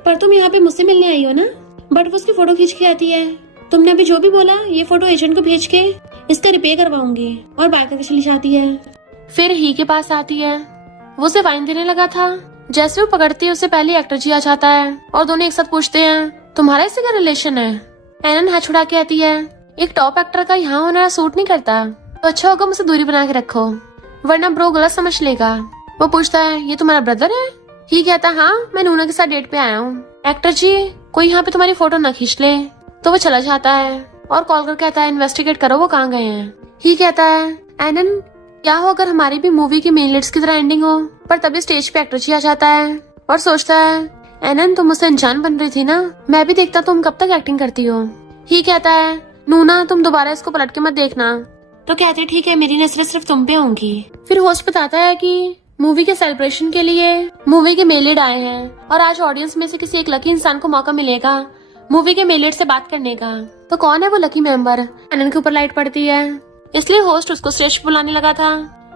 पर तुम यहाँ पे मुझसे मिलने आई हो ना। बट वो उसकी फोटो खींच के आती है। तुमने अभी जो भी बोला ये फोटो एजेंट को भेज के इसका रिपेयर करवाऊंगी, और बाय करके चली जाती है। फिर ही के पास आती है। वो उसे वाइन देने लगा था। जैसे वो पकड़ती है उससे पहले एक्टर जी आ जाता है और दोनों एक साथ पूछते हैं तुम्हारा इससे क्या रिलेशन है। एनन हाथ छुड़ा के आती है एक टॉप एक्टर का यहाँ होना सूट नहीं करता, तो अच्छा होगा मुझसे दूरी बना के रखो वरना ब्रो गलत समझ लेगा। वो पूछता है ये तुम्हारा ब्रदर है। ही कहता हाँ मैं नूना के साथ डेट पे आया हूँ। एक्टर जी कोई यहाँ पे तुम्हारी फोटो न खींच ले। तो वो चला जाता है और कॉल कर कहता है इन्वेस्टिगेट करो वो कहाँ गए हैं। ही कहता है एनन क्या हो अगर हमारी भी मूवी की मेन लीड्स की तरह एंडिंग हो। पर तभी स्टेज पे एक्टर जी आ जाता है और सोचता है एनन तुम मुझसे अनजान बन रही थी ना, मैं भी देखता तुम कब तक एक्टिंग करती हो। ही कहता है नूना तुम दोबारा इसको पलट के मत देखना। तो कहते ठीक है मेरी नजरें सिर्फ तुम पे होंगी। फिर होस्ट बताता है कि मूवी के सेलिब्रेशन के लिए मूवी के मेल लीड आए हैं और आज ऑडियंस में से किसी एक लकी इंसान को मौका मिलेगा मूवी के मेल लीड से बात करने का। तो कौन है वो लकी मेंबर। एनन के ऊपर लाइट पड़ती है इसलिए होस्ट उसको स्टेज पे बुलाने लगा था।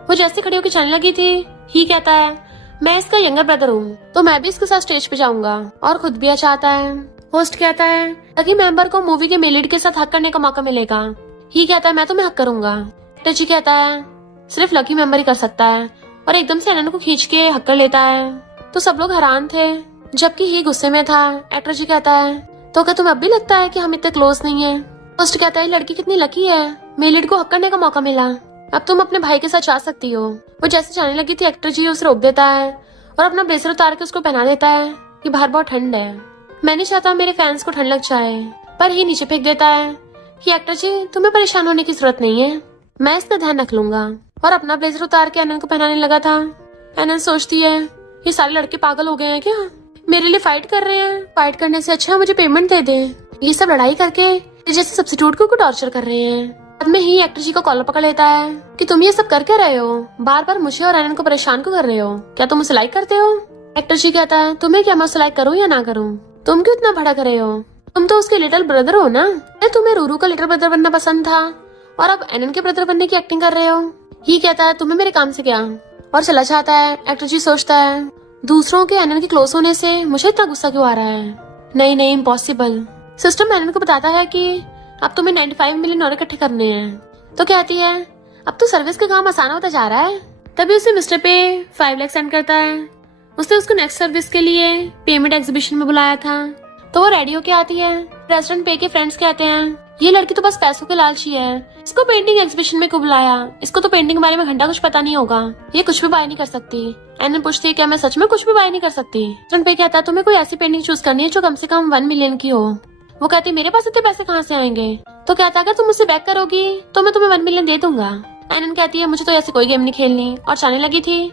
वो जैसे खड़ी होकर चलने लगी थी। ही कहता है मैं इसका यंगर ब्रदर हूँ तो मैं भी इसके साथ स्टेज पे जाऊंगा और खुद भी अच्छा आता है। होस्ट कहता है लकी मेंबर को मूवी के मेल लीड के साथ हक करने का मौका मिलेगा। ही कहता है मैं तुम्हें हक करूंगा। टची कहता है सिर्फ लकी मेंबर ही कर सकता है और एकदम से एनन को खींच के हक कर लेता है। तो सब लोग हैरान थे जबकि ही गुस्से में था। एक्टर जी कहता है तो क्या तुम्हें अब भी लगता है कि हम इतने क्लोज नहीं है। होस्ट कहता है लड़की कितनी लकी है, मेल लीड को हक करने का मौका मिला, अब तुम अपने भाई के साथ जा सकती हो। वो जैसे जाने लगी थी एक्टर जी उसे रोक देता है और अपना ब्लेजर उतार के उसको पहना देता है कि बाहर बहुत ठंड है, मैं नहीं चाहता मेरे फैंस को ठंड लग जाए। पर ही नीचे फेंक देता है कि एक्टर जी तुम्हें परेशान होने की जरूरत नहीं है, मैं इसका ध्यान रख लूंगा। और अपना ब्लेजर उतार के एनन को पहनाने लगा था। एनन सोचती है ये सारे लड़के पागल हो गए हैं क्या, मेरे लिए फाइट कर रहे हैं, फाइट करने से अच्छा मुझे पेमेंट दे दे। ये सब लड़ाई करके जैसे सब्स्टिट्यूट को टॉर्चर कर रहे हैं। बाद में ही एक्टर जी को कॉलर पकड़ लेता है कि तुम ये सब कर क्या रहे हो, बार बार मुझे और एनन को परेशान क्यों कर रहे हो, क्या तुम उसे लाइक करते हो। एक्टर जी कहता है तुम्हें क्या, मैं सेलेक्ट करूँ या ना करूँ? तुम क्यों इतना भड़क रहे हो? तुम तो उसके लिटिल ब्रदर हो ना। अरे तुम्हें रूरू का लिटिल ब्रदर बनना पसंद था और अब एनन के ब्रदर बनने की एक्टिंग कर रहे हो। ही कहता है तुम्हें मेरे काम से क्या, और चला जाता है। एक्टर जी सोचता है दूसरों के एनन के क्लोज होने से मुझे इतना गुस्सा क्यों आ रहा है। नहीं नहीं, इम्पॉसिबल। सिस्टम एनन को बताता है कि अब तुम्हें 95 मिलियन और इकट्ठे करने हैं। तो कहती है अब तो सर्विस का काम आसान होता जा रहा है। तभी उसे मिस्टर पे 5 लाख सेंड करता है। उसने उसको नेक्स्ट सर्विस के लिए पेमेंट एग्जीबिशन में बुलाया था। तो वो रेडी होके आती है। प्रेसिडेंट पे के फ्रेंड्स कहते हैं ये लड़की तो बस पैसों के लालची है, इसको पेंटिंग एग्जीबिशन में क्यों बुलाया, इसको तो पेंटिंग के बारे में घंटा कुछ पता नहीं होगा, ये कुछ भी बाय नहीं कर सकती। एनन पूछती है क्या मैं सच में कुछ भी बाय नहीं कर सकती? प्रेसिडेंट पे कहता है तुम्हें कोई ऐसी पेंटिंग चूज करनी है जो कम से कम 1 मिलियन की हो। वो कहती है मेरे पास इतने पैसे कहाँ से आएंगे? तो कहता है अगर तुम मुझसे बैक करोगी तो मैं तुम्हें 1 मिलियन दे दूंगा। एनन कहती है मुझे तो ऐसी कोई गेम नहीं खेलनी, और जाने लगी थी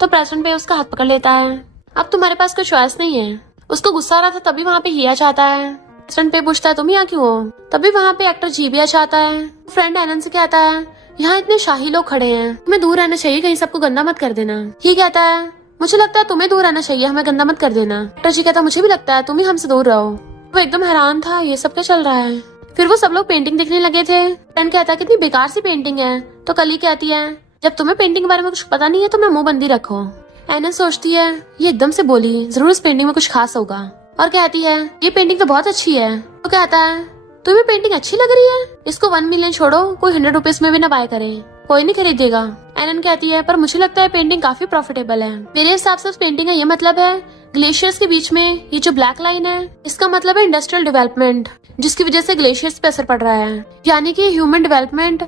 तो प्रेसिडेंट पे उसका हाथ पकड़ लेता है। अब तुम्हारे पास कोई चॉइस नहीं है। उसको गुस्सा आ रहा था तभी वहाँ पे हिया चाहता है। प्रेसिडेंट पे पूछता है तुम यहाँ क्यों हो? तभी वहाँ पे एक्टर जी भी आ जाता है। फ्रेंड एनन से कहता है यहाँ इतने शाही लोग खड़े हैं, तुम्हें दूर रहना चाहिए, कहीं सबको गंदा मत कर देना। ही कहता है मुझे लगता है तुम्हें दूर रहना चाहिए, हमें गंदा मत कर देना। एक्टर जी कहता है मुझे भी लगता है, तुम ही हमसे दूर रहो। वो एकदम हैरान था ये सब क्या चल रहा है। फिर वो सब लोग पेंटिंग देखने लगे थे। फ्रेंड कहता है कितनी बेकार सी पेंटिंग है। तो कली कहती है जब तुम्हें पेंटिंग के बारे में कुछ पता नहीं है तो मैं मुंह बंदी रखो। एनन सोचती है ये एकदम से बोली, जरूर इस पेंटिंग में कुछ खास होगा, और कहती है ये पेंटिंग तो बहुत अच्छी है। तो कहता है तुम्हें पेंटिंग अच्छी लग रही है, इसको 1 मिलियन छोड़ो कोई 100 रुपीज में भी ना बाय करे, कोई नहीं खरीदेगा। एनन कहती है पर मुझे लगता है पेंटिंग काफी प्रॉफिटेबल है। मेरे हिसाब से पेंटिंग का ये मतलब है ग्लेशियर्स के बीच में ये जो ब्लैक लाइन है इसका मतलब है इंडस्ट्रियल डेवलपमेंट, जिसकी वजह से ग्लेशियर्स पे असर पड़ रहा है, यानी कि ह्यूमन डेवलपमेंट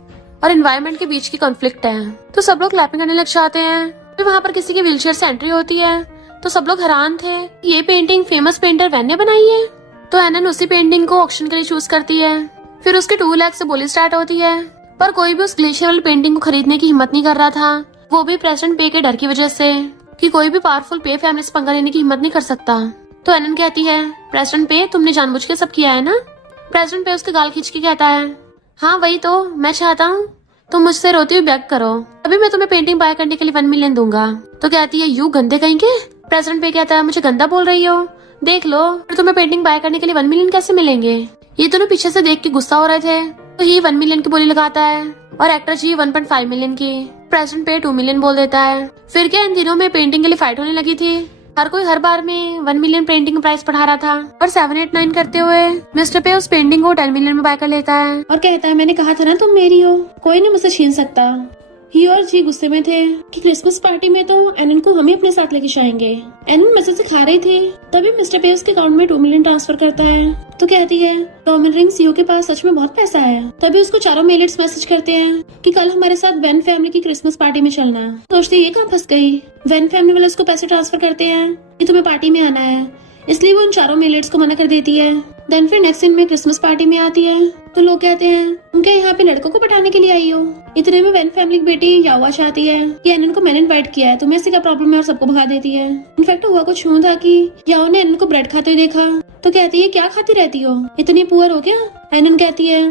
और एनवायरनमेंट के बीच की कॉन्फ्लिक्ट है। तो सब लोग क्लैपिंग करने लग जाते हैं। फिर वहाँ पर किसी की व्हीलचेयर से एंट्री होती है तो सब लोग हैरान थे ये पेंटिंग फेमस पेंटर वैन ने बनाई है। तो एनन उसी पेंटिंग को ऑक्शन के लिए चूज करती है। फिर उसके 2 लाख से बोली स्टार्ट होती है, पर कोई भी उस ग्लेशियर वाली पेंटिंग को खरीदने की हिम्मत नहीं कर रहा था, वो भी प्रेसिडेंट पे के डर की वजह से कि कोई भी पावरफुल पे फैमिली से पंगा लेने की हिम्मत नहीं कर सकता। तो एनन कहती है प्रेसिडेंट पे तुमने जानबूझ के सब किया है ना? प्रेसिडेंट पे उसके गाल खींच के कहता है हाँ वही तो मैं चाहता हूँ तुम मुझसे रोती हुई बैक करो, अभी मैं तुम्हें पेंटिंग बाय करने के लिए 1 मिलियन दूंगा। तो कहती है यू गंदे कहेंगे। प्रेसिडेंट पे कहता है मुझे गंदा बोल रही हो, देख लो फिर तुम्हें पेंटिंग बाय करने के लिए 1 मिलियन कैसे मिलेंगे। ये दोनों पीछे से देख के गुस्सा हो रहे थे। तो ही 1 मिलियन की बोली लगाता है और एक्टर जी 1.5 मिलियन की। प्रेसिडेंट पे 2 मिलियन बोल देता है। फिर क्या इन दिनों में पेंटिंग के लिए फाइट होने लगी थी, हर कोई हर बार में 1 मिलियन पेंटिंग प्राइस बढ़ा रहा था, और 7, 8, 9 करते हुए मिस्टर पे उस पेंटिंग को 10 मिलियन में बाय कर लेता है और कहता है मैंने कहा था ना तुम मेरी हो, कोई नहीं मुझसे छीन सकता। ही और जी गुस्से में थे कि क्रिसमस पार्टी में तो एनन को हम ही अपने साथ लेके जाएंगे। एनन मजे से खा रही थी तभी मिस्टर पे उसके अकाउंट में 2 मिलियन ट्रांसफर करता है। तो कहती है टॉम रिंग सीओ के पास सच में बहुत पैसा है। तभी उसको चारों मेलेट्स मैसेज करते हैं कि कल हमारे साथ वैन फैमिली की क्रिसमस पार्टी में चलना। सोचती ये कहाँ फंस गई। वैन फैमिली वाले उसको पैसे ट्रांसफर करते हैं कि तुम्हें पार्टी में आना है, इसलिए वो उन चारों मेलेट्स को मना कर देती है। देन फिर नेक्स्ट दिन में क्रिसमस पार्टी में आती है तो लोग कहते हैं तुम क्या यहाँ पे लड़कों को पटाने के लिए आई हो। इतने में वैन फैमिली की बेटी यावा चाहती है कि एनन को मैंने इनवाइट किया है, तुम्हें इससे क्या प्रॉब्लम है, और सबको भगा देती है। इनफैक्ट हुआ कुछ यूं था कि याओ ने एनन को ब्रेड खाते हुए देखा तो कहती है क्या खाती रहती हो, इतनी पुअर हो क्या। एनन कहती है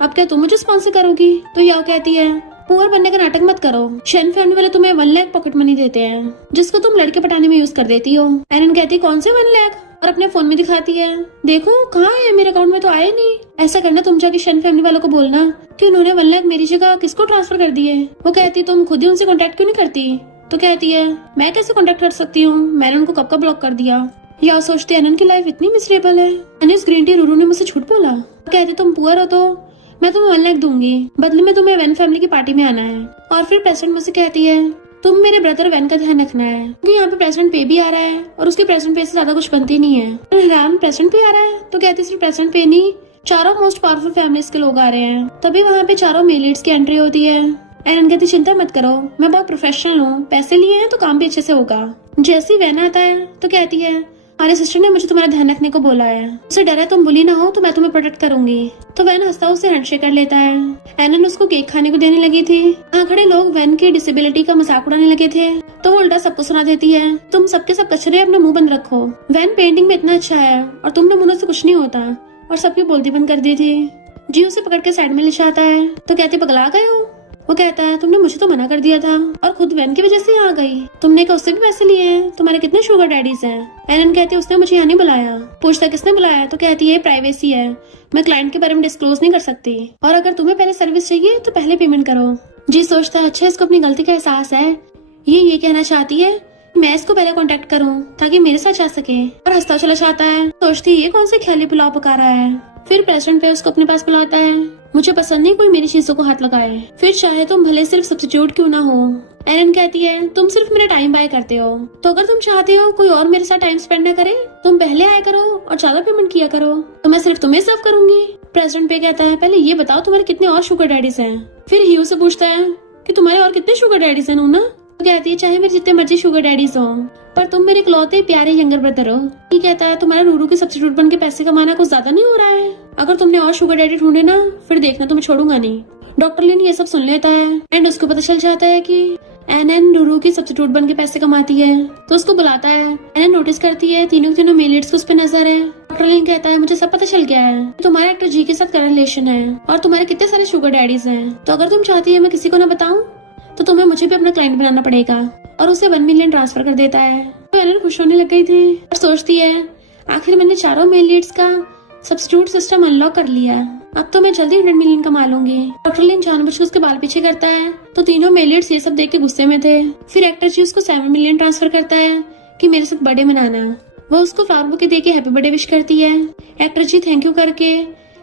अब क्या तुम मुझे स्पॉन्सर करोगी। तो याओ कहती है पुअर बनने का नाटक मत करो, शेन फैमिली वाले तुम्हें 1 लाख पॉकेट मनी देते हैं जिसको तुम लड़के पटाने में यूज कर देती हो। एनन कहती है कौन से 1 लाख, और अपने फोन में दिखाती है देखो कहाँ है, मेरे अकाउंट में तो आए नहीं। ऐसा करना तुम जाके शेन फैमिली वालों को बोलना कि उन्होंने 1 लाख मेरी जगह किसको ट्रांसफर कर दिए। वो कहती तुम खुद ही उनसे कॉन्टेक्ट क्यों नहीं करती। तो कहती है मैं कैसे कॉन्टेक्ट कर सकती हूँ, मैंने उनको कब का ब्लॉक कर दिया। या सोचते एनन की लाइफ इतनी मिसरेबल है। अनिस ग्रीन टी रूरू ने मुझसे झूठ बोला, कहती तुम पुअर हो तो मैं तुम्हें 1 लाख दूंगी, बदले में तुम्हें वैन फैमिली की पार्टी में आना है। और फिर प्रेसिडेंट मुझसे कहती है तुम मेरे ब्रदर वैन का ध्यान रखना है क्योंकि यहाँ पे प्रेसिडेंट पे भी आ रहा है और उसके प्रेसिडेंट पे से ज्यादा कुछ बनती नहीं है। हैरान प्रेसिडेंट पे आ रहा है तो कहती सिर्फ प्रेसिडेंट पे नहीं, चारों मोस्ट पावरफुल फैमिलीज के लोग आ रहे हैं। तभी वहाँ पे चारों मेलेट्स की एंट्री होती है। एनन कहती चिंता मत करो, मैं बहुत प्रोफेशनल हूँ, पैसे लिए हैं तो काम भी अच्छे से होगा। जैसे ही वैन आता है तो कहती है हमारे सिस्टर ने मुझे तुम्हारा ध्यान रखने को बोला है, उसे डर है तुम बुली ना हो तो मैं तुम्हें प्रोटेक्ट करूंगी। तो वैन हंसता उसे हैंडशेक कर लेता है। एनन उसको केक खाने को देने लगी थी। वहाँ खड़े लोग वैन की डिसेबिलिटी का मजाक उड़ाने लगे थे तो वो उल्टा सबको सुना देती है तुम सबके सब कचरे अपना मुंह बंद रखो, वैन पेंटिंग में इतना अच्छा है और तुमने मुंह से कुछ नहीं होता, और सबकी बोलती बंद कर दी थी। जी उसे पकड़ के साइड में ले जाता है तो कहती पगला गए हो, वो कहता है तुमने मुझे तो मना कर दिया था और खुद वैन की वजह से यहाँ गई। तुमने क्या उससे भी पैसे लिए हैं? तुम्हारे कितने शुगर डैडीज हैं? एलन कहती है उसने मुझे यहाँ नहीं बुलाया। पूछता किसने बुलाया? तो कहती है प्राइवेसी है, मैं क्लाइंट के बारे में डिस्क्लोज नहीं कर सकती, और अगर तुम्हें पहले सर्विस चाहिए तो पहले पेमेंट करो। जी सोचता है अच्छा इसको अपनी गलती का एहसास है, ये कहना चाहती है मैं इसको पहले कांटेक्ट करूं ताकि मेरे साथ जा सके, और हंसता चला जाता है। सोचती ये कौन से ख्याली पुलाव पका रहा है। फिर प्रेसिडेंट पे उसको अपने पास बुलाता है। मुझे पसंद नहीं कोई मेरी चीजों को हाथ लगाए, फिर चाहे तुम भले सिर्फ सब्स्टिट्यूट क्यों ना हो। एलन कहती है तुम सिर्फ मेरा टाइम बाय करते हो, तो अगर तुम चाहते हो कोई और मेरे साथ टाइम स्पेंड न करे, तुम पहले आया करो और ज्यादा पेमेंट किया करो, तो मैं सिर्फ तुम्हें सर्व करूंगी। प्रेसिडेंट पे कहता है पहले ये बताओ तुम्हारे कितने और शुगर डैडीज हैं। फिर ह्यू से पूछता है कि तुम्हारे और कितने शुगर डैडीज हैं नूना। तो कहती है चाहे मेरे जितने मर्जी शुगर डैडीज हो, पर तुम मेरे इकलौते प्यारे यंगर ब्रदर हो। ये कहता है तुम्हारा रूरू के सब्स्टिट्यूट बन के पैसे कमाना कुछ ज्यादा नहीं हो रहा है? अगर तुमने और शुगर डैडी ढूंढे ना फिर देखना तुम्हें छोड़ूंगा नहीं। डॉक्टर लिन ये सब सुन लेता है एंड उसको पता चल जाता है कि एनएन रूरू की सब्स्टिट्यूट बन के पैसे कमाती है, तो उसको बुलाता है। एनएन नोटिस करती है तीनों मेल लीड्स को उस पर नजर है। डॉक्टर लिन कहता है मुझे सब पता चल गया है, तुम्हारे एक्टर जी के साथ करंट रिलेशन है और तुम्हारे कितने सारे शुगर डैडीज हैं, तो अगर तुम चाहती है मैं किसी को न बताऊं तो तुम्हें मुझे भी अपना क्लाइंट बनाना पड़ेगा, और उसे 1 मिलियन ट्रांसफर कर देता है। तो एलन खुश होने लग गई थी और सोचती है आखिर मैंने चारों मेल लीड्स का सब्स्टिट्यूट सिस्टम अनलॉक कर लिया, अब तो मैं जल्दी 100 मिलियन कमा लूंगी। डॉक्टर लिन जानबूझकर उसके बाल पीछे करता है, तो तीनों मेल लीड्स ये सब देख के गुस्से में थे। फिर एक्टर जी उसको 7 मिलियन ट्रांसफर करता है कि मेरे साथ बर्थडे मनाना। वो उसको फ्लावर बुके दे के हैप्पी बर्थडे विश करती है। एक्टर जी थैंक यू करके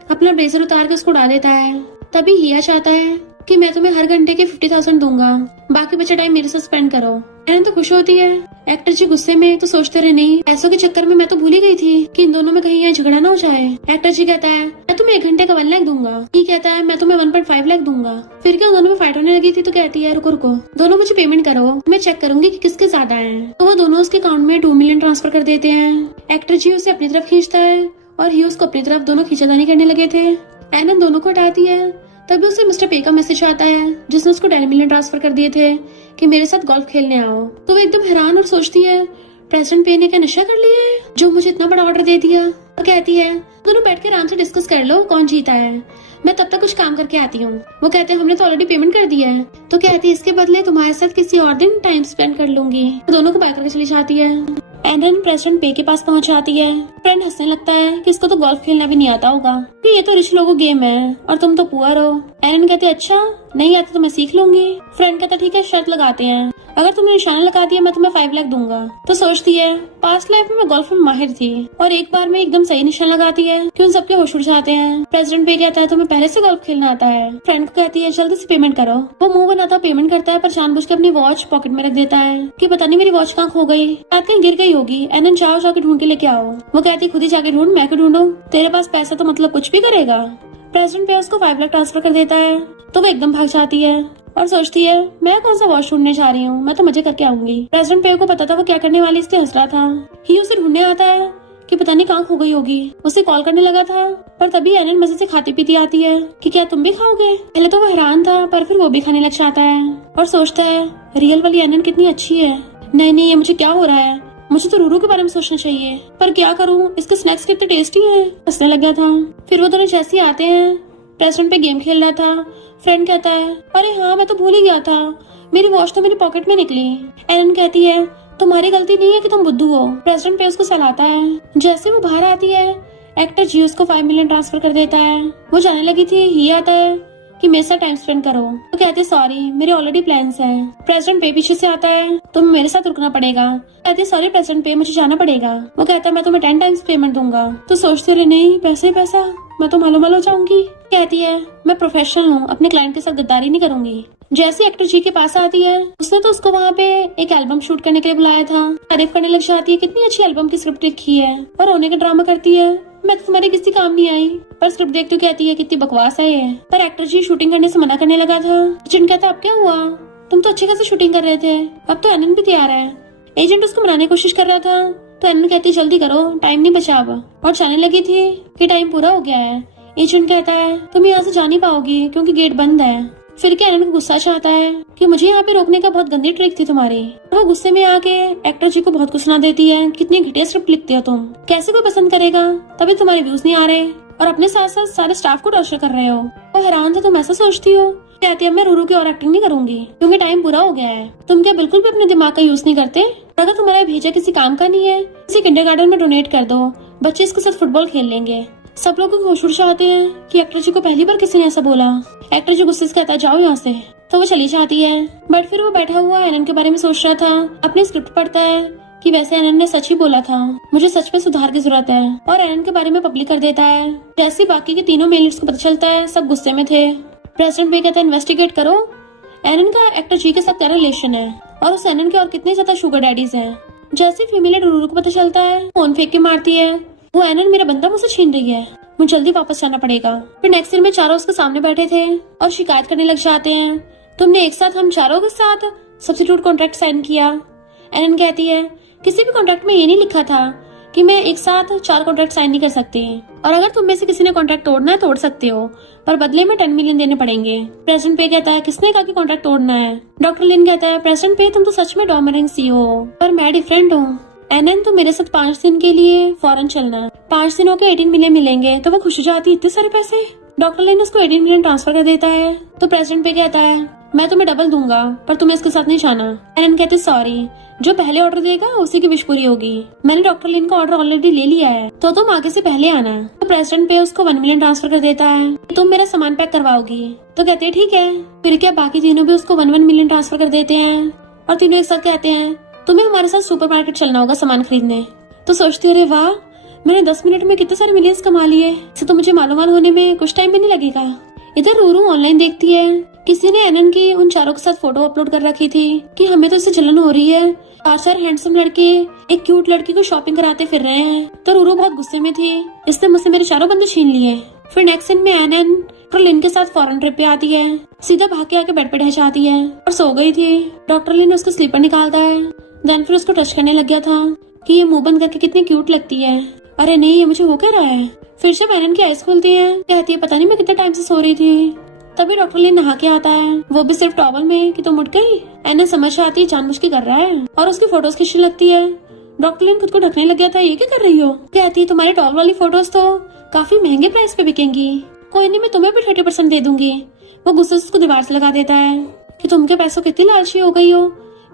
अपना ब्लेजर उतार के उसको उड़ा देता है। तभी हिया चाहता है कि मैं तुम्हें हर घंटे के 50,000 दूंगा, बाकी बचा टाइम मेरे साथ स्पेंड करो। एलन तो खुश होती है। एक्टर जी गुस्से में तो सोचते रहे नहीं पैसों के चक्कर में मैं तो भूल ही गई थी कि इन दोनों में कहीं यहाँ झगड़ा ना हो जाए। एक्टर जी कहता है मैं तुम्हें 1 घंटे का 1 लाख दूंगा। ये कहता है मैं तुम्हें 1.5 लाख दूंगा। फिर क्या दोनों में फाइट होने लगी थी, तो कहती है रुको रुको दोनों मुझे पेमेंट करो, मैं चेक करूंगी कि किसके ज्यादा है। तो वो दोनों उसके अकाउंट में 2 मिलियन ट्रांसफर कर देते हैं। एक्टर जी उसे अपनी तरफ खींचता है और ही उसको अपनी तरफ, दोनों खींचातानी करने लगे थे। एलन दोनों को हटाती है। तभी उसे मिस्टर पे का मैसेज आता है जिसने उसको 10 मिलियन ट्रांसफर कर दिए थे कि मेरे साथ गोल्फ खेलने आओ। तो वो एकदम हैरान और सोचती है प्रेसिडेंट पे ने क्या नशा कर लिया है जो मुझे इतना बड़ा ऑर्डर दे दिया। तो कहती है दोनों बैठ के आराम से डिस्कस कर लो कौन जीता है, मैं तब तक कुछ काम करके आती हूँ। वो कहते हैं हमने तो ऑलरेडी पेमेंट कर दिया है। तो कहती है इसके बदले तुम्हारे साथ किसी और दिन टाइम स्पेंड कर लूंगी। तो दोनों को बाय करके चली जाती है। एलन प्रेसिडेंट पे के पास पहुंच जाती है। फ्रेंड हंसने लगता है कि इसको तो गोल्फ खेलना भी नहीं आता होगा, कि ये तो रिच लोगों गेम है और तुम तो पुअर हो। एलन कहते अच्छा नहीं आता तो मैं सीख लूंगी। फ्रेंड कहता ठीक है शर्त लगाते हैं, अगर तुमने निशाना लगा दिया मैं तुम्हें 5 लाख दूंगा। तो सोचती है पास्ट लाइफ में मैं गोल्फ में माहिर थी और एक बार में एकदम सही निशाना लगाती है कि उन सबके होश उड़ जाते हैं। प्रेसिडेंट पे कहता है तुम्हें पहले से गोल्फ खेलना आता है। फ्रेंड को कहती है जल्दी से पेमेंट करो। वो मुंह बनाता पेमेंट करता है पर जानबूझ के अपनी वॉच पॉकेट में रख देता है कि पता नहीं मेरी वॉच कहाँ खो गई, शायद कहीं गिर गई होगी। एनन जाओ जाके ढूंढ के लेके आओ। वो कहती खुद ही जाके ढूंढ, मैं क्यों ढूंढूं, तेरे पास पैसा तो मतलब कुछ भी करेगा। प्रेसिडेंट पे उसको 5 लाख ट्रांसफर कर देता है। तो वो एकदम भाग जाती है और सोचती है मैं कौन सा वॉच ढूंढने जा रही हूँ, मैं तो मजे करके आऊंगी। प्रेसिडेंट पे को पता था वो क्या करने वाली, इसलिए हंस रहा था। ही उसे ढूंढने आता है कि पता नहीं कहाँ खो गई होगी। उसे कॉल करने लगा था पर तभी एनन मजे से खाती पीती आती है कि क्या तुम भी खाओगे। पहले तो वो हैरान था पर फिर वो भी खाने लग जाता है और सोचता है रियल वाली एनन कितनी अच्छी है। नहीं ये मुझे क्या हो रहा है, मुझे तो रूरू के बारे में सोचना चाहिए, पर क्या करूँ, इसके स्नैक्स कितने टेस्टी हैं। हंसने लगा था। फिर वो दोनों जैसे आते हैं, प्रेसिडेंट पे गेम खेल रहा था। फ्रेंड कहता है अरे हाँ मैं तो भूल ही गया था, मेरी वॉच तो मेरी पॉकेट में निकली। एलन कहती है तुम्हारी गलती नहीं है कि तुम बुद्धू हो। प्रेसिडेंट पे उसको सहलाता है। जैसे वो बाहर आती है एक्टर जी उसको 5 मिलियन ट्रांसफर कर देता है। वो जाने लगी थी, ही आता है कि मेरे साथ टाइम स्पेंड करो। तो कहते सॉरी मेरे ऑलरेडी प्लान्स हैं। प्रेसिडेंट पे पीछे से आता है तुम्हें मेरे साथ रुकना पड़ेगा। कहते सॉरी प्रेसिडेंट पे मुझे जाना पड़ेगा। वो कहता है मैं तुम्हें 10 टाइम्स पेमेंट दूंगा। तो सोचते रहे नहीं पैसे पैसा, मैं तो मालूम हो जाऊंगी। कहती है मैं प्रोफेशनल हूँ, अपने क्लाइंट के साथ गद्दारी नहीं करूंगी। जैसे एक्टर जी के पास आती है उसने तो उसको वहाँ पे एक एल्बम शूट करने के लिए बुलाया था। तारीफ करने लग जाती है कितनी अच्छी एल्बम की स्क्रिप्ट लिखी है और रोने का ड्रामा करती है मैं तो तुम्हारे किसी काम नहीं आई। पर स्क्रिप्ट देखते हुए कहती है कितनी बकवास है ये। पर एक्टर जी शूटिंग करने से मना करने लगा था। एजेंट कहता अब क्या हुआ, तुम तो अच्छे खासे शूटिंग कर रहे थे, अब तो एनन भी तैयार है। एजेंट उसको मनाने की कोशिश कर रहा था तो एनन कहती जल्दी करो टाइम नहीं बचा अब, और जाने लगी थी कि टाइम पूरा हो गया है। एजेंट कहता है तुम यहाँ से जा नहीं पाओगी क्योंकि गेट बंद है। फिर क्या एनन को गुस्सा चाहता है कि मुझे यहाँ पे रोकने का बहुत गंदी ट्रिक थी तुम्हारी। वो गुस्से में आके एक्टर जी को बहुत कुछ सुना देती है कितनी घटिया स्क्रिप्ट लिखती हो तुम, कैसे कोई पसंद करेगा, तभी तुम्हारे व्यूज नहीं आ रहे और अपने साथ साथ सारे स्टाफ को टॉर्चर कर रहे हो। वो हैरान था तुम ऐसा सोचती हो, कहती है मैं रूरू की और एक्टिंग नहीं करूंगी क्योंकि टाइम पूरा हो गया है। तुम क्या बिल्कुल भी अपने दिमाग का यूज नहीं करते? अगर तुम्हारा भेजा किसी काम का नहीं है, किसी किंडरगार्टन में डोनेट कर दो, बच्चे इसके साथ फुटबॉल खेल लेंगे। सब लोग खुश होते हैं कि एक्टर जी को पहली बार किसी ने ऐसा बोला। एक्टर जी गुस्से से कहता है जाओ यहाँ से, तो वो चली जाती है। बट फिर वो बैठा हुआ एनन के बारे में सोच रहा था। अपनी स्क्रिप्ट पढ़ता है कि वैसे एनन ने सच ही बोला था, मुझे सच में सुधार की जरूरत है, और एनन के बारे में पब्लिक कर देता है। जैसे बाकी के तीनों मेल लीड्स को पता चलता है, सब गुस्से में थे। प्रेसिडेंट पे कहता है इन्वेस्टिगेट करो, एनन का एक्टर जी के साथ क्या रिलेशन है और उस एनन के और कितने ज्यादा शुगर डैडीज हैं। जैसे फीमेल रूरू को पता चलता है, फोन फेंक के मारती है, वो एनन मेरा बंदा मुझसे छीन रही है, मुझे जल्दी वापस जाना पड़ेगा। फिर नेक्स्ट सीन में चारों उसके सामने बैठे थे और शिकायत करने लग जाते हैं, तुमने एक साथ हम चारों के साथ सब्स्टिट्यूट कॉन्ट्रैक्ट साइन किया। एनन कहती है किसी भी कॉन्ट्रैक्ट में ये नहीं लिखा था कि मैं एक साथ 4 कॉन्ट्रैक्ट साइन नहीं कर सकती, और अगर तुम में से किसी ने कॉन्ट्रैक्ट तोड़ना है तोड़ सकते हो, पर बदले में 10 मिलियन देने पड़ेंगे। प्रेसिडेंट पे कहता है किसने कहा कि कॉन्ट्रैक्ट तोड़ना है? डॉक्टर लिन कहता है प्रेसिडेंट पे तुम तो सच में डोमिनेंट CEO हो, पर मैं डिफरेंट हूँ। एनन तुम मेरे साथ 5 दिन के लिए फॉरेन चलना, 5 दिनों के 18 मिलियन मिलेंगे। तो वो खुश हो जाती, इतने सारे पैसे। डॉक्टर लिन उसको 18 मिलियन ट्रांसफर कर देता है। तो प्रेसिडेंट पे कहता है मैं तुम्हें डबल दूंगा, पर तुम्हें इसके साथ नहीं जाना। एनन कहते सॉरी, जो पहले ऑर्डर देगा उसी की विश पूरी होगी, मैंने डॉक्टर लिन का ऑर्डर ऑलरेडी ले लिया है, तो तुम आगे से पहले आना। तो प्रेसिडेंट पे उसको 1 मिलियन ट्रांसफर कर देता है, तुम मेरा सामान पैक करवाओगी? तो कहते हैं ठीक है। फिर क्या बाकी तीनों भी उसको 1 मिलियन ट्रांसफर कर देते हैं, और तीनों एक साथ कहते हैं तुम्हें हमारे साथ सुपरमार्केट चलना होगा सामान खरीदने। तो सोचती अरे वाह, मैंने 10 मिनट में कितने सारे मिलियंस कमा लिए, इससे तो मुझे मालूम होने में कुछ टाइम भी नहीं लगेगा। इधर रूरू ऑनलाइन देखती है, किसी ने एनन की उन चारों के साथ फोटो अपलोड कर रखी थी कि हमें तो इससे जलन हो रही है, 4 हैंडसम लड़के एक क्यूट लड़की को शॉपिंग कराते फिर रहे हैं। तो रूरू बहुत गुस्से में थी, इसने मुझसे मेरे चारों बंदे छीन लिए। फिर नेक्स्ट सीन में एनन डॉक्टर लिन के साथ फॉरेन ट्रिप पे आती है, सीधा भाग के आके बेड पे ढह जाती है और सो गई थी। डॉक्टर लिन उसको स्लीपर निकालता है, देन फिर उसको टच करने लग गया था कि ये मुंह बंद करके कितनी क्यूट लगती है। अरे नहीं, ये मुझे हो क्या रहा है। फिर जब एनन की आइज खुलती है, कहती है पता नहीं मैं कितने टाइम से सो रही थी। तभी डॉक्टर लिन नहा के आता है, वो भी सिर्फ टॉवल में, कि तुम उठ गई। एनन समझ आती है जानबूझ के कर रहा है और उसकी फोटोज खींचने लगती है। डॉक्टर लिन खुद को ढकने लग गया था, ये क्या कर रही हो? कहती है तुम्हारी टॉवल वाली फोटोज तो काफी महंगे प्राइस पे बिकेंगी, कोई नहीं मैं तुम्हें भी 30% दे दूंगी। वो गुस्से से उसको दीवार से लगा देता है कि तुम के पैसों की इतनी लालची हो गई हो,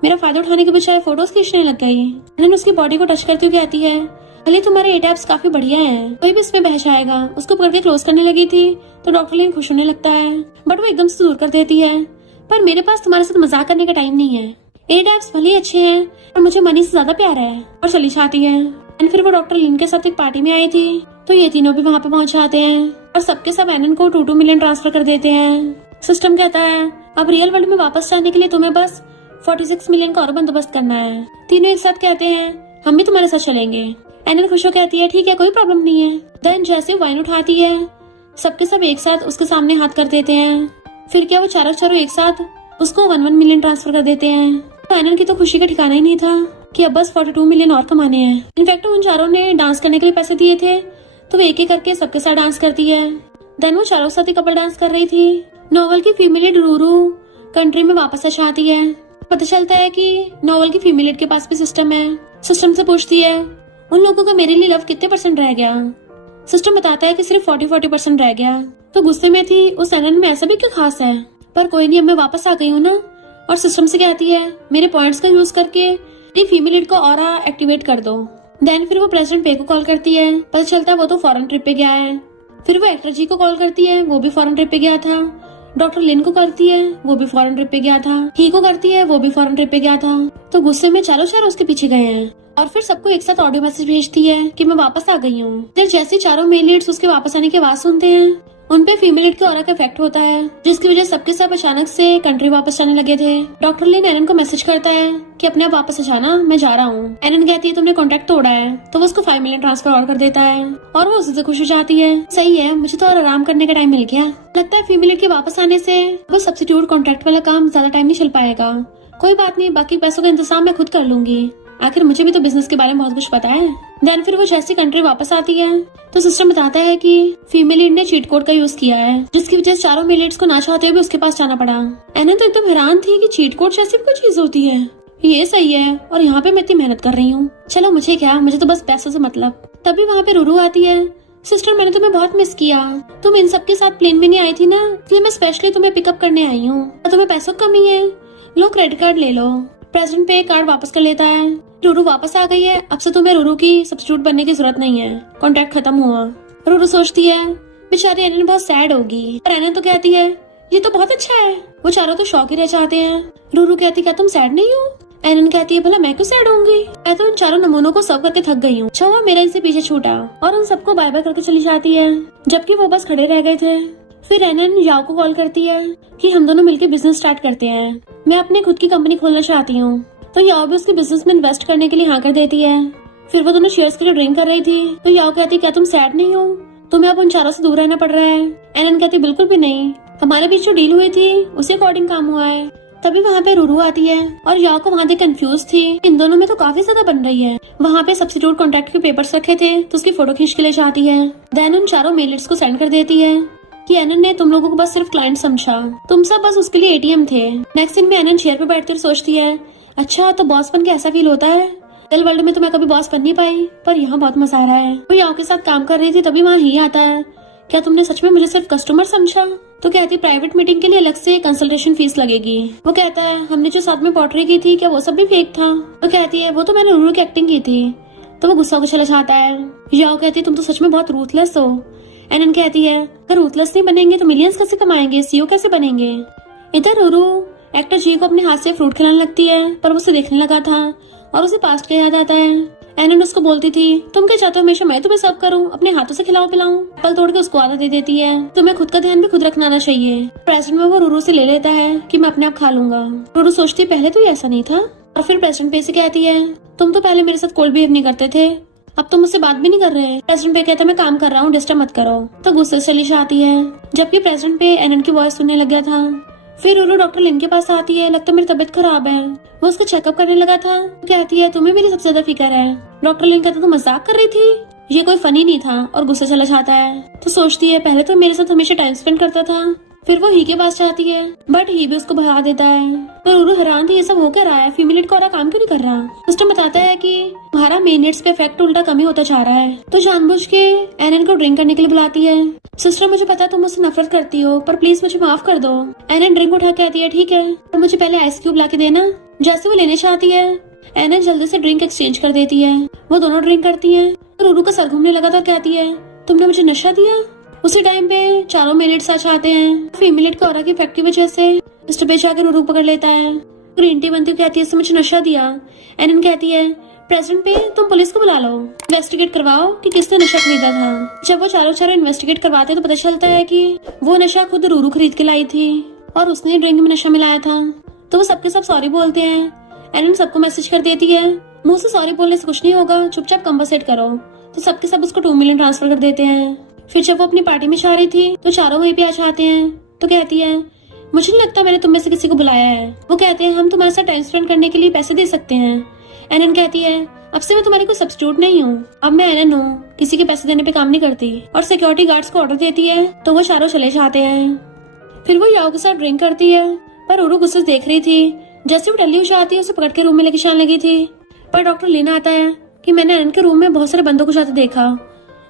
मेरा फायदा उठाने के बजाय फोटोज खींचने लग गई। एनन उसकी बॉडी को टच करती हुई कहती है भले तुम्हारे एटैप्स काफी बढ़िया हैं, कोई भी इसमें बह जाएगा। उसको पकड़ के क्लोज करने लगी थी तो डॉक्टर लिन खुश होने लगता है, बट वो एकदम से दूर कर देती है, पर मेरे पास तुम्हारे साथ मजाक करने का टाइम नहीं है। एटैप्स भले ही अच्छे हैं पर मुझे मनी से ज्यादा प्यार है, और चली जाती है। एंड फिर वो डॉक्टर लिन के साथ एक पार्टी में आई थी, तो ये तीनों भी वहाँ पे पहुंच जाते हैं और सबके सब एनन को 2 मिलियन ट्रांसफर कर देते हैं। सिस्टम कहता है अब रियल वर्ल्ड में वापस जाने के लिए तुम्हें बस 46 मिलियन का और बंदोबस्त करना है। तीनों एक साथ कहते हैं हम भी तुम्हारे साथ चलेंगे। एनन खुश हो कहती है ठीक है, कोई प्रॉब्लम नहीं है। देन जैसे वाइन उठाती है, सबके सब एक साथ उसके सामने हाथ कर देते हैं। फिर क्या वो चारों एक साथ उसको 1 मिलियन ट्रांसफर कर देते हैं। तो एनन की तो खुशी का ठिकाना ही नहीं था कि अब बस 42 मिलियन और कमाने हैं। इनफैक्ट उन चारों ने डांस करने के लिए पैसे दिए थे, तो वो एक एक करके सबके साथ डांस करती है। देन वो चारों साथ ही कपल डांस कर रही थी। नोवेल की फीमेल लीड रूरू कंट्री में वापस आ जाती है। पता चलता है कि नोवेल की फीमेल लीड के पास भी सिस्टम है। सिस्टम से पूछती है उन लोगों का मेरे लिए लव कितने % रह गया। सिस्टम बताता है कि सिर्फ 40% रह गया। तो गुस्से में थी, उस एनन में ऐसा भी क्या खास है, पर कोई नहीं, अब मैं वापस आ गई हूँ ना। और सिस्टम से कहती है मेरे पॉइंट्स का यूज करके मेरी फीमेल लीड को ऑरा एक्टिवेट कर दो। देन फिर वो प्रेसिडेंट पे को कॉल करती है, पता चलता है वो तो फॉरेन ट्रिप पे गया है। फिर वो एक्टर जी को कॉल करती है, वो भी फॉरेन ट्रिप पे गया था। डॉक्टर लिन को करती है, वो भी फॉरेन ट्रिप पे गया था। ही को करती है, वो भी फॉरेन ट्रिप पे गया था। तो गुस्से में चारों उसके पीछे गए हैं और फिर सबको एक साथ ऑडियो मैसेज भेजती है कि मैं वापस आ गई हूँ। फिर जैसे चारों मेल लीड्स उसके वापस आने की आवाज सुनते हैं, उनपे फीमेल लीड के ऑरा का इफेक्ट होता है, जिसकी वजह सबके सब अचानक से कंट्री वापस जाने लगे थे। डॉक्टर लिन एनन को मैसेज करता है कि अपने आप वापस आ जाना, मैं जा रहा हूँ। एनन कहती है तुमने कॉन्ट्रैक्ट तोड़ा है, तो वो उसको 5 मिलियन ट्रांसफर और कर देता है और वो उसी से खुश हो जाती है। सही है, मुझे तो और आराम करने का टाइम मिल गया। लगता है फीमेल लीड के वापस आने से वो सब्स्टिट्यूट कॉन्ट्रैक्ट वाला काम ज्यादा टाइम नहीं चल पाएगा। कोई बात नहीं, बाकी पैसों का इंतजाम मैं खुद कर लूंगी, आखिर मुझे भी तो बिजनेस के बारे में बहुत कुछ पता है। देन फिर वो जैसी कंट्री वापस आती है तो सिस्टम बताता है कि फीमेल लीड ने चीट कोड का यूज किया है, जिसकी वजह से चारों मेल लीड्स को ना चाहते हुए भी उसके पास जाना पड़ा। एनन तो एकदम हैरान थी कि चीट कोड जैसी भी कोई चीज होती है, ये सही है और यहाँ पे मैं इतनी मेहनत कर रही हूँ, चलो मुझे क्या, मुझे तो बस पैसों से मतलब। तभी वहाँ पे रूरू आती है सिस्टर मैंने तुम्हें बहुत मिस किया, तुम इन सबके साथ प्लेन में नहीं आई थी ना, इसलिए मैं स्पेशली तुम्हें पिकअप करने आई हूँ। तुम्हें पैसों की कमी है, लो क्रेडिट कार्ड ले लो। प्रेसिडेंट पे कार्ड वापस कर लेता है। रूरू वापस आ गई है, अब से तुम्हें रूरू की सब्स्टिट्यूट बनने की जरूरत नहीं है, कॉन्ट्रैक्ट खत्म हुआ। रूरू सोचती है बेचारी एनन बहुत सैड होगी, पर एनन तो कहती है ये तो बहुत अच्छा है। वो चारों तो शौक ही रह जाते हैं। रूरू कहती क्या तुम सैड नहीं हो? एनन कहती है भला मैं क्यों सैड होंगी, मैं तो इन चारों नमूनों को सब करके थक गई हूँ। अच्छा हुआ मेरा इनसे पीछे छूटा। और उन सबको बाय बाय करके चली जाती है, जबकि वो बस खड़े रह गए थे। फिर एनन याओ को कॉल करती है कि हम दोनों मिलकर बिजनेस स्टार्ट करते हैं, मैं अपनी खुद की कंपनी खोलना चाहती हूँ। तो याओ भी उसके बिजनेस में इन्वेस्ट करने के लिए हाँ कर देती है। फिर वो दोनों शेयर्स के लिए ड्रिंक कर रही थी, तो याओ कहती क्या तुम सैड नहीं हो, तुम्हें अब उन चारों से दूर रहना पड़ रहा है? एनन कहती बिल्कुल भी नहीं, हमारे बीच जो डील हुई थी उसी अकॉर्डिंग काम हुआ है। तभी वहाँ पे रूरू आती है और याओ को वहाँ देख कंफ्यूज थी, इन दोनों में तो काफी ज्यादा बन रही है। वहाँ पे सब्स्टिट्यूट कॉन्ट्रैक्ट के पेपर्स रखे थे तो उसकी फोटो खींच के ले जाती है। देन उन चारों मेलर्स को सेंड कर देती है कि एनन ने तुम लोगों को बस सिर्फ क्लाइंट समझा, तुम सब बस उसके लिए एटीएम थे। नेक्स्ट दिन में एनन चेयर पे बैठकर सोचती है अच्छा तो बॉस बन के ऐसा फील होता है, रियल वर्ल्ड में तो मैं कभी बॉस बन नहीं पाई, पर यहाँ बहुत मजा आ रहा है। वो याओ के साथ काम कर रही थी, तभी वहाँ ही आता है, क्या तुमने सच में मुझे सिर्फ कस्टमर समझा? तो कहती प्राइवेट मीटिंग के लिए अलग से कंसल्टेशन फीस लगेगी। वो कहता है हमने जो साथ में पोर्ट्री की थी क्या वो सब भी फेक था? तो कहती है वो तो मैंने रूरू की एक्टिंग की थी। तो वो गुस्सा को चला जाता है। याओ कहती है तुम तो सच में बहुत रूथलेस हो। एनन कहती है अगर रूथलेस नहीं बनेंगे तो मिलियंस कैसे कमाएंगे, सीईओ कैसे बनेंगे? इधर रूरू एक्टर जी को अपने हाथ से फ्रूट खिलाने लगती है, पर वो उसे देखने लगा था और उसे पास्ट का याद आता है। एनन उसको बोलती थी तुम क्या चाहते हो हमेशा मैं तुम्हें सर्व करूं, अपने हाथों से खिलाऊं पिलाऊं? एप्पल तोड़ के उसको आधा दे देती है, तुम्हें खुद का ध्यान भी खुद रखना आना चाहिए। प्रेसिडेंट में वो रूरू से ले लेता है कि मैं अपने आप खा लूंगा। रूरू सोचती पहले तो ऐसा नहीं था, और फिर प्रेसिडेंट पे से कहती है तुम तो पहले मेरे साथ कोल्ड बिहेव नहीं करते थे, अब तुम मुझसे बात भी नहीं कर रहे। प्रेसिडेंट पे कहता मैं काम कर रहा हूँ, डिस्टर्ब मत करो। तो गुस्से से चली जाती है, जबकि प्रेसिडेंट पे एनन की वॉइस सुनने लग गया था। फिर रूरू डॉक्टर लिन के पास आती है, लगता है मेरी तबीयत खराब है। वो उसका चेकअप करने लगा था, कहती है तुम्हें मेरी सबसे ज्यादा फिक्र है। डॉक्टर लिन कहता तुम मजाक कर रही थी, ये कोई फनी नहीं था, और गुस्से चला जाता है। तो सोचती है पहले तो मेरे साथ हमेशा टाइम स्पेंड करता था। फिर वो ही के पास जाती है, बट ही भी उसको भगा देता है। तो रूरू हैरान थी ये सब हो क्या रहा है, फीमेल लीड का और काम क्यों नहीं कर रहा। सिस्टम बताता है कि तुम्हारा मेन लीड्स पे इफेक्ट उल्टा कमी होता जा रहा है। तो जानबूझ के एनन को ड्रिंक करने के लिए बुलाती है। सिस्टर मुझे पता है तुम मुझसे नफरत करती हो, पर प्लीज मुझे माफ कर दो। एनन ड्रिंक उठा के आती है, ठीक है तो मुझे पहले आइस क्यूब ला के देना। जैसे वो लेने चाहती है एनन जल्दी से ड्रिंक एक्सचेंज कर देती है। वो दोनों ड्रिंक करती है। तो रूरू का सर घूमने लगा था, कहती है तुमने मुझे नशा दिया। उसी टाइम पे चारों मेलिट्स आ जाते हैं। फीमेल का ऑरा की इफेक्ट की वजह से मिस्टर पे जाकर रूरू पकड़ लेता है। ग्रीन टी बनती कहती है इससे मुझे नशा दिया। एनन कहती है प्रेसिडेंट पे तुम पुलिस को बुला लो, इन्वेस्टिगेट करवाओ कि किसने नशा खरीदा था। जब वो चारों इन्वेस्टिगेट करवाते तो पता चलता है कि वो नशा खुद रूरू खरीद के लाई थी और उसने ड्रिंक में नशा मिलाया था। तो वो सबके सब सॉरी बोलते हैं। एनन सबको मैसेज कर देती है मुंह से सॉरी बोलने से कुछ नहीं होगा, चुपचाप कंपनसेट करो। तो सबके सब उसको 2 मिलियन ट्रांसफर कर देते हैं। फिर जब वो अपनी पार्टी में जा रही थी तो चारों वहीं पे आ जाते हैं। तो कहती है मुझे नहीं लगता मैंने तुम में से किसी को बुलाया है। वो कहते हैं हम तुम्हारे साथ टाइम स्पेंड करने के लिए पैसे दे सकते हैं। एनन कहती है अब से मैं तुम्हारी कोई सब्स्टिट्यूट नहीं हूँ, अब मैं एनन हूँ, किसी के पैसे देने पे काम नहीं करती। और सिक्योरिटी गार्ड्स को ऑर्डर देती है तो वो चारों चले जाते हैं। फिर वो याओ के साथ ड्रिंक करती है, पर रूरू गुस्से से देख रही थी। जैसे वो टल्ली उछाती है उसे पकड़ के रूम में लेके जाने लगी थी, पर डॉक्टर लिन आता है कि मैंने एनन के रूम में बहुत सारे बंदों को जाते देखा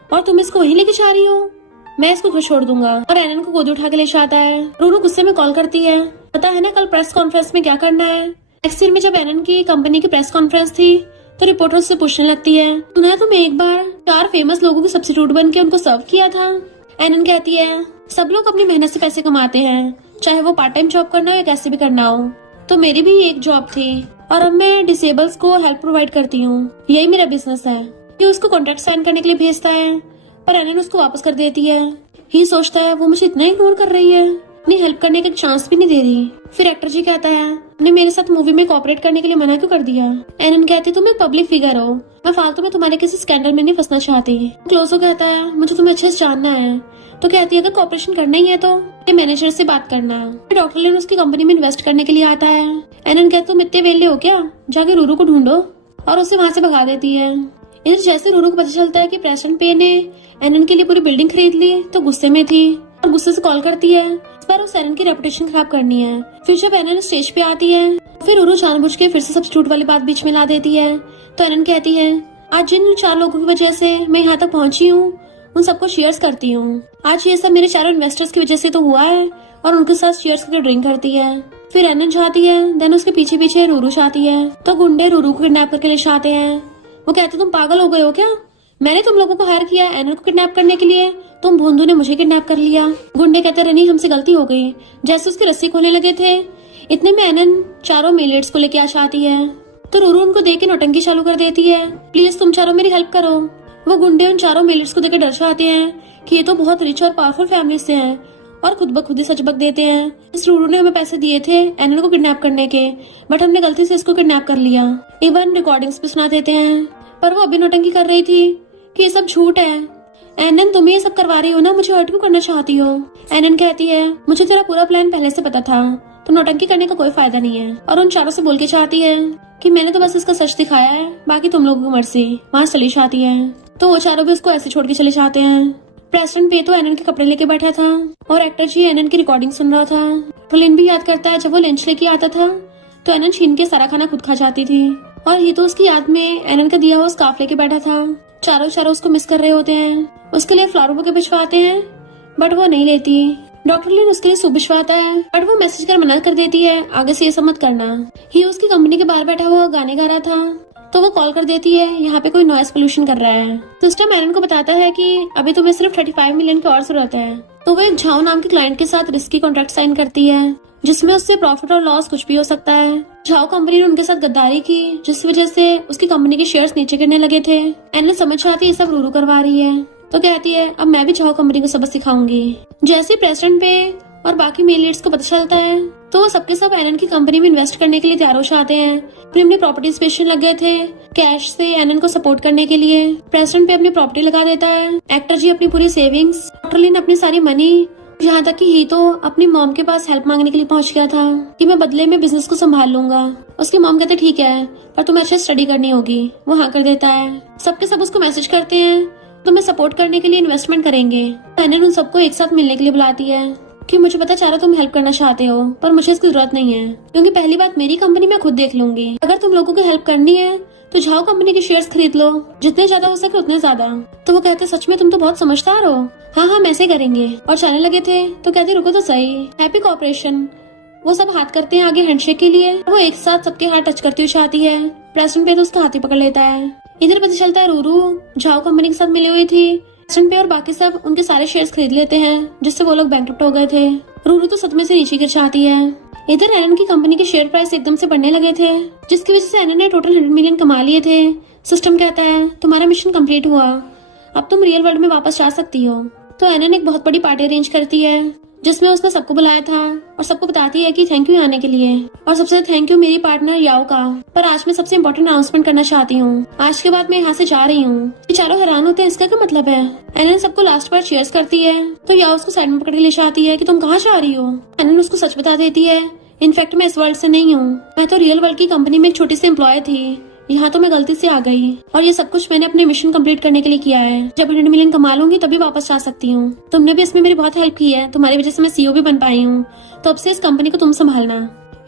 और तुम इसको वहीं लेके जा रही हो, मैं इसको खुद छोड़ दूंगा। और एनन को गोदी उठा के ले जाता है। रूरू गुस्से में कॉल करती है, पता है ना कल प्रेस कॉन्फ्रेंस में क्या करना है। नेक्स्ट ईयर में जब एनन की कंपनी की प्रेस कॉन्फ्रेंस थी तो रिपोर्टर से पूछने लगती है सुना है तुम एक बार 4 फेमस लोगों की सब्स्टिट्यूट बन के उनको सर्व किया था। एनन कहती है सब लोग अपनी मेहनत से पैसे कमाते हैं, चाहे वो पार्ट टाइम जॉब करना हो या कैसे भी करना हो। तो मेरी भी एक जॉब थी और अब मैं डिसेबल्स को हेल्प प्रोवाइड करती हूँ, यही मेरा बिजनेस है। ये उसको कॉन्ट्रैक्ट साइन करने के लिए भेजता है, पर एनन उसको वापस कर देती है। ही सोचता है वो मुझे इतना इग्नोर कर रही है, अपनी हेल्प करने का चांस भी नहीं दे रही। फिर एक्टर जी कहता है ने मेरे साथ मूवी में कोऑपरेट करने के लिए मना क्यों कर दिया। एनन कहती तुम एक पब्लिक फिगर हो, मैं फालतू में तुम्हारे किसी स्कैंडल में नहीं फंसना चाहती। क्लोजो कहता है मुझे तुम्हें अच्छे से जानना है। तो कहती है अगर कोऑपरेशन करना ही है तो मैनेजर से बात करना है। डॉक्टर लिन उसकी कंपनी में इन्वेस्ट करने के लिए आता है। एनन कहती तुम इतने वेले हो क्या, जाके रूरू को ढूंढो, और उसे वहाँ से भगा देती है। इधर जैसे रूरू को पता चलता है कि प्रेसिडेंट पे ने एनन के लिए पूरी बिल्डिंग खरीद ली तो गुस्से में थी और गुस्से से कॉल करती है, इस बार उस एनन की रेपुटेशन खराब करनी है। फिर जब एनन स्टेज पे आती है फिर रूरू जानबूझ के फिर से सब्स्टिट्यूट वाली बात बीच में ला देती है। तो एनन कहती है आज जिन 4 लोगों की वजह से मैं यहाँ तक पहुंची हूँ उन सबको शेयर्स करती हूँ। आज ये सब मेरे चारों इन्वेस्टर्स की वजह से तो हुआ है और उनके साथ शेयर्स करके ड्रिंक करती है। फिर एनन चाहती है, देन उसके पीछे पीछे रूरू चाहती है, तो गुंडे रूरू को किडनैप करके ले जाते हैं। वो कहते तुम पागल हो गए हो क्या? मैंने तुम लोगों को हायर किया एनन को किडनैप करने के लिए, तुम भोंदू ने मुझे किडनैप कर लिया। गुंडे कहते रनी हमसे गलती हो गई। जैसे उसकी रस्सी खोलने लगे थे, इतने में एनन चारों मेलेट्स को लेके आ जाती है, तो रूरू उनको देख के नौटंकी चालू कर देती है, प्लीज तुम चारों मेरी हेल्प करो। वो गुंडे उन चारों मेलेट्स को देख के डर जाते हैं कि ये तो बहुत रिच और पावरफुल फैमिली से हैं, और खुद ब खुद ही सच बक देते हैं, इस रूरू ने हमें पैसे दिए थे एनन को किडनैप करने के, बट हमने गलती से इसको किडनैप कर लिया। इवन रिकॉर्डिंग्स भी सुना देते हैं, पर वो अभी नौटंकी कर रही थी कि ये सब झूठ है। एनन तुम ये सब करवा रही हो ना, मुझे हर्ट क्यों करना चाहती हो? एनन कहती है मुझे तेरा पूरा प्लान पहले से पता था, तो नौटंकी करने का कोई फायदा नहीं है। और उन चारों से बोल के चाहती है कि मैंने तो बस इसका सच दिखाया है, बाकी तुम लोगों की मर्जी। वहाँ चली जाती है, तो वो चारों भी उसको ऐसे छोड़ के चले जाते हैं। प्रेसिडेंट पे तो एनन के कपड़े लेके बैठा था और एक्टर जी एनन की रिकॉर्डिंग सुन रहा था। टोलिन भी याद करता है जब वो लंच लेके आता था तो एनन छीन के सारा खाना खुद खा जाती थी, और ये तो उसकी याद में एनन का दिया हुआ स्कार्फ लेके बैठा था। चारों उसको मिस कर रहे होते हैं, उसके लिए फ्लावर बुके भिजवाते हैं, बट वो नहीं लेती। डॉक्टर लिन उसके लिए सूप भिजवाता है, बट वो मैसेज कर मना कर देती है, आगे से ये सब मत करना। ही उसकी कंपनी के बाहर बैठा हुआ गाने गा रहा था, तो वो कॉल कर देती है यहाँ पे कोई नॉइस पोल्यूशन कर रहा है। सिस्टम एनन को बताता है कि अभी तुम्हें सिर्फ 35 मिलियन की और जरूरत है, तो वो एक झाओ नाम के क्लाइंट के साथ रिस्की कॉन्ट्रैक्ट साइन करती है, जिसमें उससे प्रॉफिट और लॉस कुछ भी हो सकता है। झाओ कंपनी ने उनके साथ गद्दारी की, जिस वजह से उसकी कंपनी के शेयर्स नीचे गिरने लगे थे। एनन समझ आती है ये सब रूरू करवा रही है, तो कहती है अब मैं भी झाओ कंपनी को सबक सिखाऊंगी। जैसे प्रेसिडेंट पे और बाकी मेल लीड्स को पता चलता है, तो वो सबके सब एनन की कंपनी में इन्वेस्ट करने के लिए तैयार हो जाते हैं। अपनी प्रॉपर्टीज बेचने लग गए थे कैश से एनन को सपोर्ट करने के लिए। प्रेसिडेंट पे अपनी प्रॉपर्टी लगा देता है, एक्टर जी अपनी पूरी सेविंग्स, डॉक्टर लिन अपनी सारी मनी, यहाँ तक कि ही तो अपनी मॉम के पास हेल्प मांगने के लिए पहुंच गया था कि मैं बदले में बिजनेस को संभाल लूंगा। उसकी मॉम कहते ठीक है, पर तुम्हें अच्छे स्टडी करनी होगी। वो हाँ कर देता है। सबके सब उसको मैसेज करते हैं तुम्हें सपोर्ट करने के लिए इन्वेस्टमेंट करेंगे। एनन उन सबको एक साथ मिलने के लिए बुलाती है कि मुझे पता चला तुम हेल्प करना चाहते हो, पर मुझे इसकी जरूरत नहीं है, क्योंकि पहली बात मेरी कंपनी मैं खुद देख लूंगी। अगर तुम लोगों को हेल्प करनी है तो झाओ कंपनी के शेयर्स खरीद लो, जितने ज्यादा हो सके उतने ज्यादा। तो वो कहते सच में तुम तो बहुत समझदार हो। हाँ हम ऐसे करेंगे। और चलने लगे थे तो कहते रुको तो सही, हैप्पी कॉर्पोरेशन। वो सब हाथ करते हैं आगे हैंडशेक के लिए, वो एक साथ सबके हाथ टच करती हुई चाहती है। प्रेसिडेंट पे तो उसका हाथ ही पकड़ लेता है। इधर पता चलता है रूरू झाओ कंपनी के साथ मिली हुई थी। प्रेसिडेंट पे और बाकी सब उनके सारे शेयर्स खरीद लेते हैं, जिससे वो लोग बैंकरप्ट हो गए थे। रूरू तो सदमे से नीचे गिर जाती है। इधर एनन की कंपनी के शेयर प्राइस एकदम से बढ़ने लगे थे, जिसकी वजह से एनन ने टोटल 100 मिलियन कमा लिए थे। सिस्टम कहता है तुम्हारा मिशन कंप्लीट हुआ, अब तुम रियल वर्ल्ड में वापस जा सकती हो। तो एनन एक बहुत बड़ी पार्टी अरेंज करती है, जिसमें उसने सबको बुलाया था और सबको बताती है कि थैंक यू आने के लिए, और सबसे थैंक यू मेरी पार्टनर याओ का। पर आज मैं सबसे इम्पोर्टेंट अनाउंसमेंट करना चाहती हूँ, आज के बाद मैं यहाँ से जा रही हूँ। ये चारों हैरान होते हैं इसका क्या मतलब है। एनन सबको लास्ट बार चीयर्स करती है, तो याओ उसको साइड में पकड़ के ले जाती है कि तुम कहाँ जा रही हो। एनन उसको सच बता देती है, इनफैक्ट मैं इस वर्ल्ड से नहीं हूँ, मैं तो रियल वर्ल्ड की कंपनी में एक छोटी सी एम्प्लॉय थी, यहाँ तो मैं गलती से आ गई, और ये सब कुछ मैंने अपने मिशन कंप्लीट करने के लिए किया है। जब 100 मिलियन कमा लूंगी तभी वापस जा सकती हूँ। तुमने भी इसमें मेरी बहुत हेल्प की है, तुम्हारी वजह से मैं सीईओ भी बन पाई हूँ, तो अब से इस कंपनी को तुम संभालना।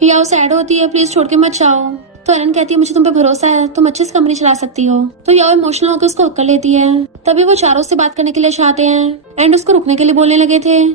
याओ सैड होती है, प्लीज छोड़ के मत जाओ। तो एनन कहती है मुझे तुम पे भरोसा है, तुम अच्छे से कंपनी चला सकती हो। तो याओ इमोशनल होकर उसको हक कर लेती है। तभी वो चारों से बात करने के लिए चाहते हैं एंड उसको रुकने के लिए बोलने लगे थे।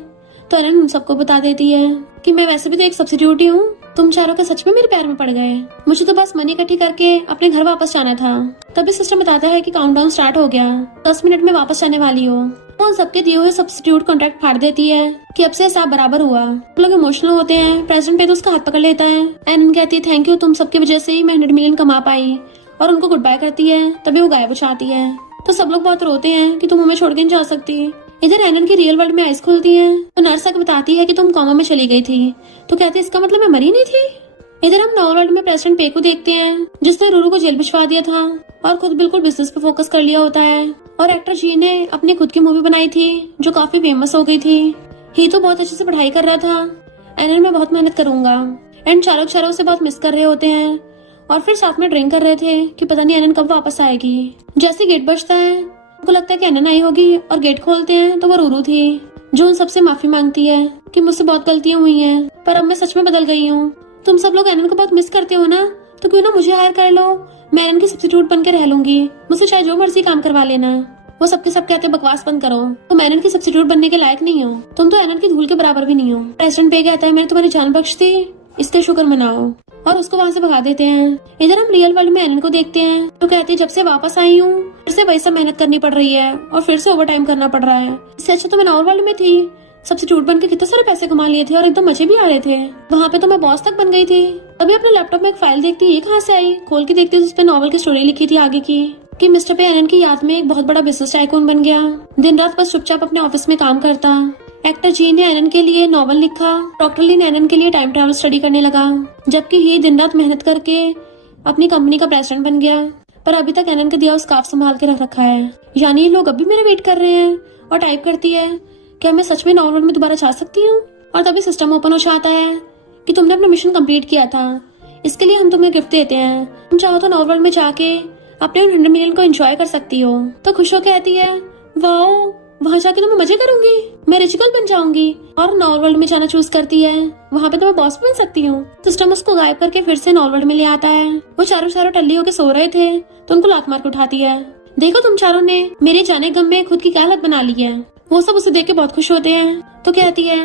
तो एनन उन सबको बता देती है कि मैं वैसे भी तो एक सब्स्टिट्यूट ही हूँ, तुम चारों के सच में मेरे पैर में पड़ गए, मुझे तो बस मनी इकट्ठी करके अपने घर वापस जाना था। तभी सिस्टम बताता है कि काउंटडाउन स्टार्ट हो गया, 10 मिनट में वापस जाने वाली हो। वो उन सबके दिए हुए सब्स्टिट्यूट कॉन्ट्रैक्ट फाड़ देती है कि अब से हिसाब बराबर हुआ। लोग इमोशनल होते हैं। प्रेसिडेंट पे तो उसका हाथ पकड़ लेता है। एनन कहती है थैंक यू, तुम सबकी वजह से ही मैं 100 मिलियन कमा पाई, और उनको गुड बाय करती है। तभी वो गायब हो जाती है। तो सब लोग बहुत रोते हैं कि तुम हमें छोड़ के नहीं जा सकती। इधर एनन की रियल वर्ल्ड में आइस खुलती है, तो नर्स आके बताती है कि तुम कोमा में चली गई थी। तो कहते हैं इसका मतलब मैं मरी नहीं थी। इधर हम नॉर्मल वर्ल्ड में प्रेसिडेंट पे को देखते हैं, जिसने रूरू को जेल भिजवा दिया था और खुद बिल्कुल बिजनेस पे फोकस कर लिया होता है। और एक्टर जी ने अपनी खुद की मूवी बनाई थी जो काफी फेमस हो गई थी। ही तो बहुत अच्छे से पढ़ाई कर रहा था। एनन में बहुत मेहनत करूंगा। एंड चारों उसे बहुत मिस कर रहे होते हैं, और फिर साथ में ड्रिंक कर रहे थे कि पता नहीं एनन कब वापस आएगी। जैसे गेट बजता है उनको लगता है कि एनन आई होगी, और गेट खोलते हैं तो वो रूरू थी, जो उन सबसे माफी मांगती है कि मुझसे बहुत गलतियां हुई हैं, पर अब मैं सच में बदल गई हूँ। तुम सब लोग एनन को बहुत मिस करते हो ना, तो क्यों ना मुझे हायर कर लो, मैं एनन की सब्स्टिट्यूट बन के रह लूंगी, मुझसे चाहे जो मर्जी काम करवा लेना। वो सबके सब कहते बकवास बंद करो, तुम एनन की सब्स्टिट्यूट बनने के लायक नहीं हो, तुम तो एनन की धूल के बराबर भी नहीं हो। प्रेसिडेंट पे कहता है मैंने तुम्हारी जान बख्श दी, इसके शुक्र मनाओ, और उसको वहाँ से भगा देते हैं। इधर हम रियल वर्ल्ड में एनन को देखते हैं तो कहती है जब से वापस आई हूँ फिर से वही सब मेहनत करनी पड़ रही है और फिर से ओवर टाइम करना पड़ रहा है। इससे अच्छा तो मैं नॉर्मल वर्ल्ड में थी, सब्स्टिट्यूट बन के कितने सारे पैसे कमा लिए थे और एकदम मजे भी आ रहे थे। वहाँ पे तो मैं बॉस तक बन गई थी। अभी अपने लैपटॉप में एक फाइल देखती, ये कहाँ से आई, खोल के देखती जिसपे नॉवल की स्टोरी लिखी थी आगे की, कि मिस्टर पे एनन की याद में एक बहुत बड़ा बिजनेस टाइकून बन गया, दिन रात बस चुपचाप अपने ऑफिस में काम करता। एक्टर जी ने एनन के लिए नॉवल लिखा, डॉक्टर ली ने एनन के लिए टाइम ट्रैवल स्टडी करने लगा, जबकि ये दिन रात मेहनत करके अपनी कंपनी का प्रेसिडेंट बन गया। पर अभी तक एनन का दिया स्कार्फ संभाल के रख रखा है, यानी ये लोग अभी मेरे वेट कर रहे हैं। और टाइप करती है क्या मैं सच में नॉवल में दोबारा जा सकती हूँ। और तभी सिस्टम ओपन हो जाता है कि तुमने अपना मिशन कंप्लीट किया था, इसके लिए हम तुम्हें गिफ्ट देते हैं, तुम चाहो तो नॉवल में जाके अपने 100 मिलियन को एंजॉय कर सकती हो। तो खुश हो कहती है वाओ, वहाँ जाके तो मैं मजे करूंगी, मैं रिचिकल बन जाऊंगी। और नॉवल वर्ल्ड में जाना चूज करती है, वहाँ पे तो मैं बॉस बन सकती हूँ। सिस्टम उसको गायब करके फिर से नॉवल वर्ल्ड में ले आता है। वो चारों टल्ली होके सो रहे थे तो उनको लात मार के उठाती है, देखो तुम चारों ने मेरे जाने गम में खुद की क्या हालत बना ली है। वो सब उसे देख के बहुत खुश होते हैं। तो कहती है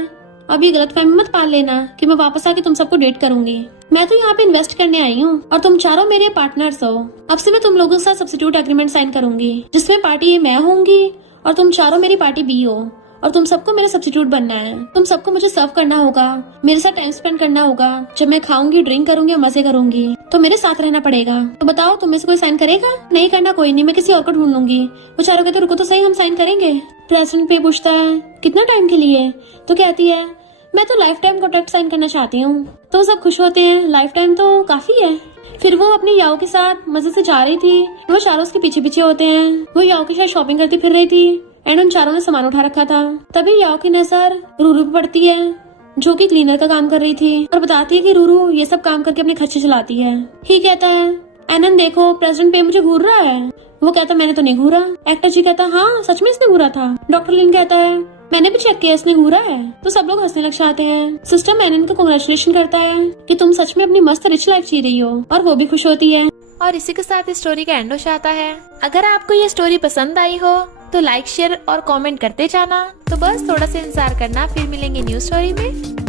अब ये गलतफहमी मत पाल लेना कि मैं वापस आके तुम सबको डेट करूंगी, मैं तो यहाँ पे इन्वेस्ट करने आई हूँ और तुम चारों मेरे पार्टनर्स हो। अब से मैं तुम लोगों के साथ सब्स्टिट्यूट एग्रीमेंट साइन करूंगी जिसमें पार्टी ए मैं होंगी और तुम चारों मेरी पार्टी बी हो, और तुम सबको मेरा सब्स्टिट्यूट बनना है। तुम सबको मुझे सर्व करना होगा, मेरे साथ टाइम स्पेंड करना होगा, जब मैं खाऊंगी ड्रिंक करूंगी और मजे करूंगी तो मेरे साथ रहना पड़ेगा। तो बताओ तुम में से कोई साइन करेगा? नहीं करना कोई नहीं, मैं किसी और को ढूंढ लूंगी। वो चारों कहते रुको तो सही, हम साइन करेंगे। प्रेसिडेंट पे पूछता है कितना टाइम के लिए? तो कहती है मैं तो लाइफ टाइम कॉन्ट्रैक्ट साइन करना चाहती हूँ। तो सब खुश होते हैं, लाइफ टाइम तो काफी है। फिर वो अपनी याओ के साथ मजे से जा रही थी, वो चारों उसके पीछे पीछे होते हैं। वो याओ के साथ शॉपिंग करती फिर रही थी एंड उन चारों ने सामान उठा रखा था। तभी याओ की नजर रूरू पे पड़ती है जो कि क्लीनर का काम कर रही थी, और बताती है कि रूरू ये सब काम करके अपने खर्चे चलाती है। ही कहता है एनन देखो प्रेसिडेंट पे मुझे घूर रहा है। वो कहता मैंने तो नहीं घूरा। एक्टर जी कहता हाँ सच में इसने घूरा था। डॉक्टर लिन कहता है मैंने भी चेक किया इसने घूरा है। तो सब लोग हंसने लग जाते हैं। सिस्टम एनन को कांग्रेचुलेशन करता है कि तुम सच में अपनी मस्त रिच लाइफ जी रही हो, और वो भी खुश होती है। और इसी के साथ इस स्टोरी का एंड हो जाता है। अगर आपको ये स्टोरी पसंद आई हो तो लाइक शेयर और कमेंट करते जाना। तो बस थोड़ा सा इंतजार करना, फिर मिलेंगे न्यू स्टोरी में।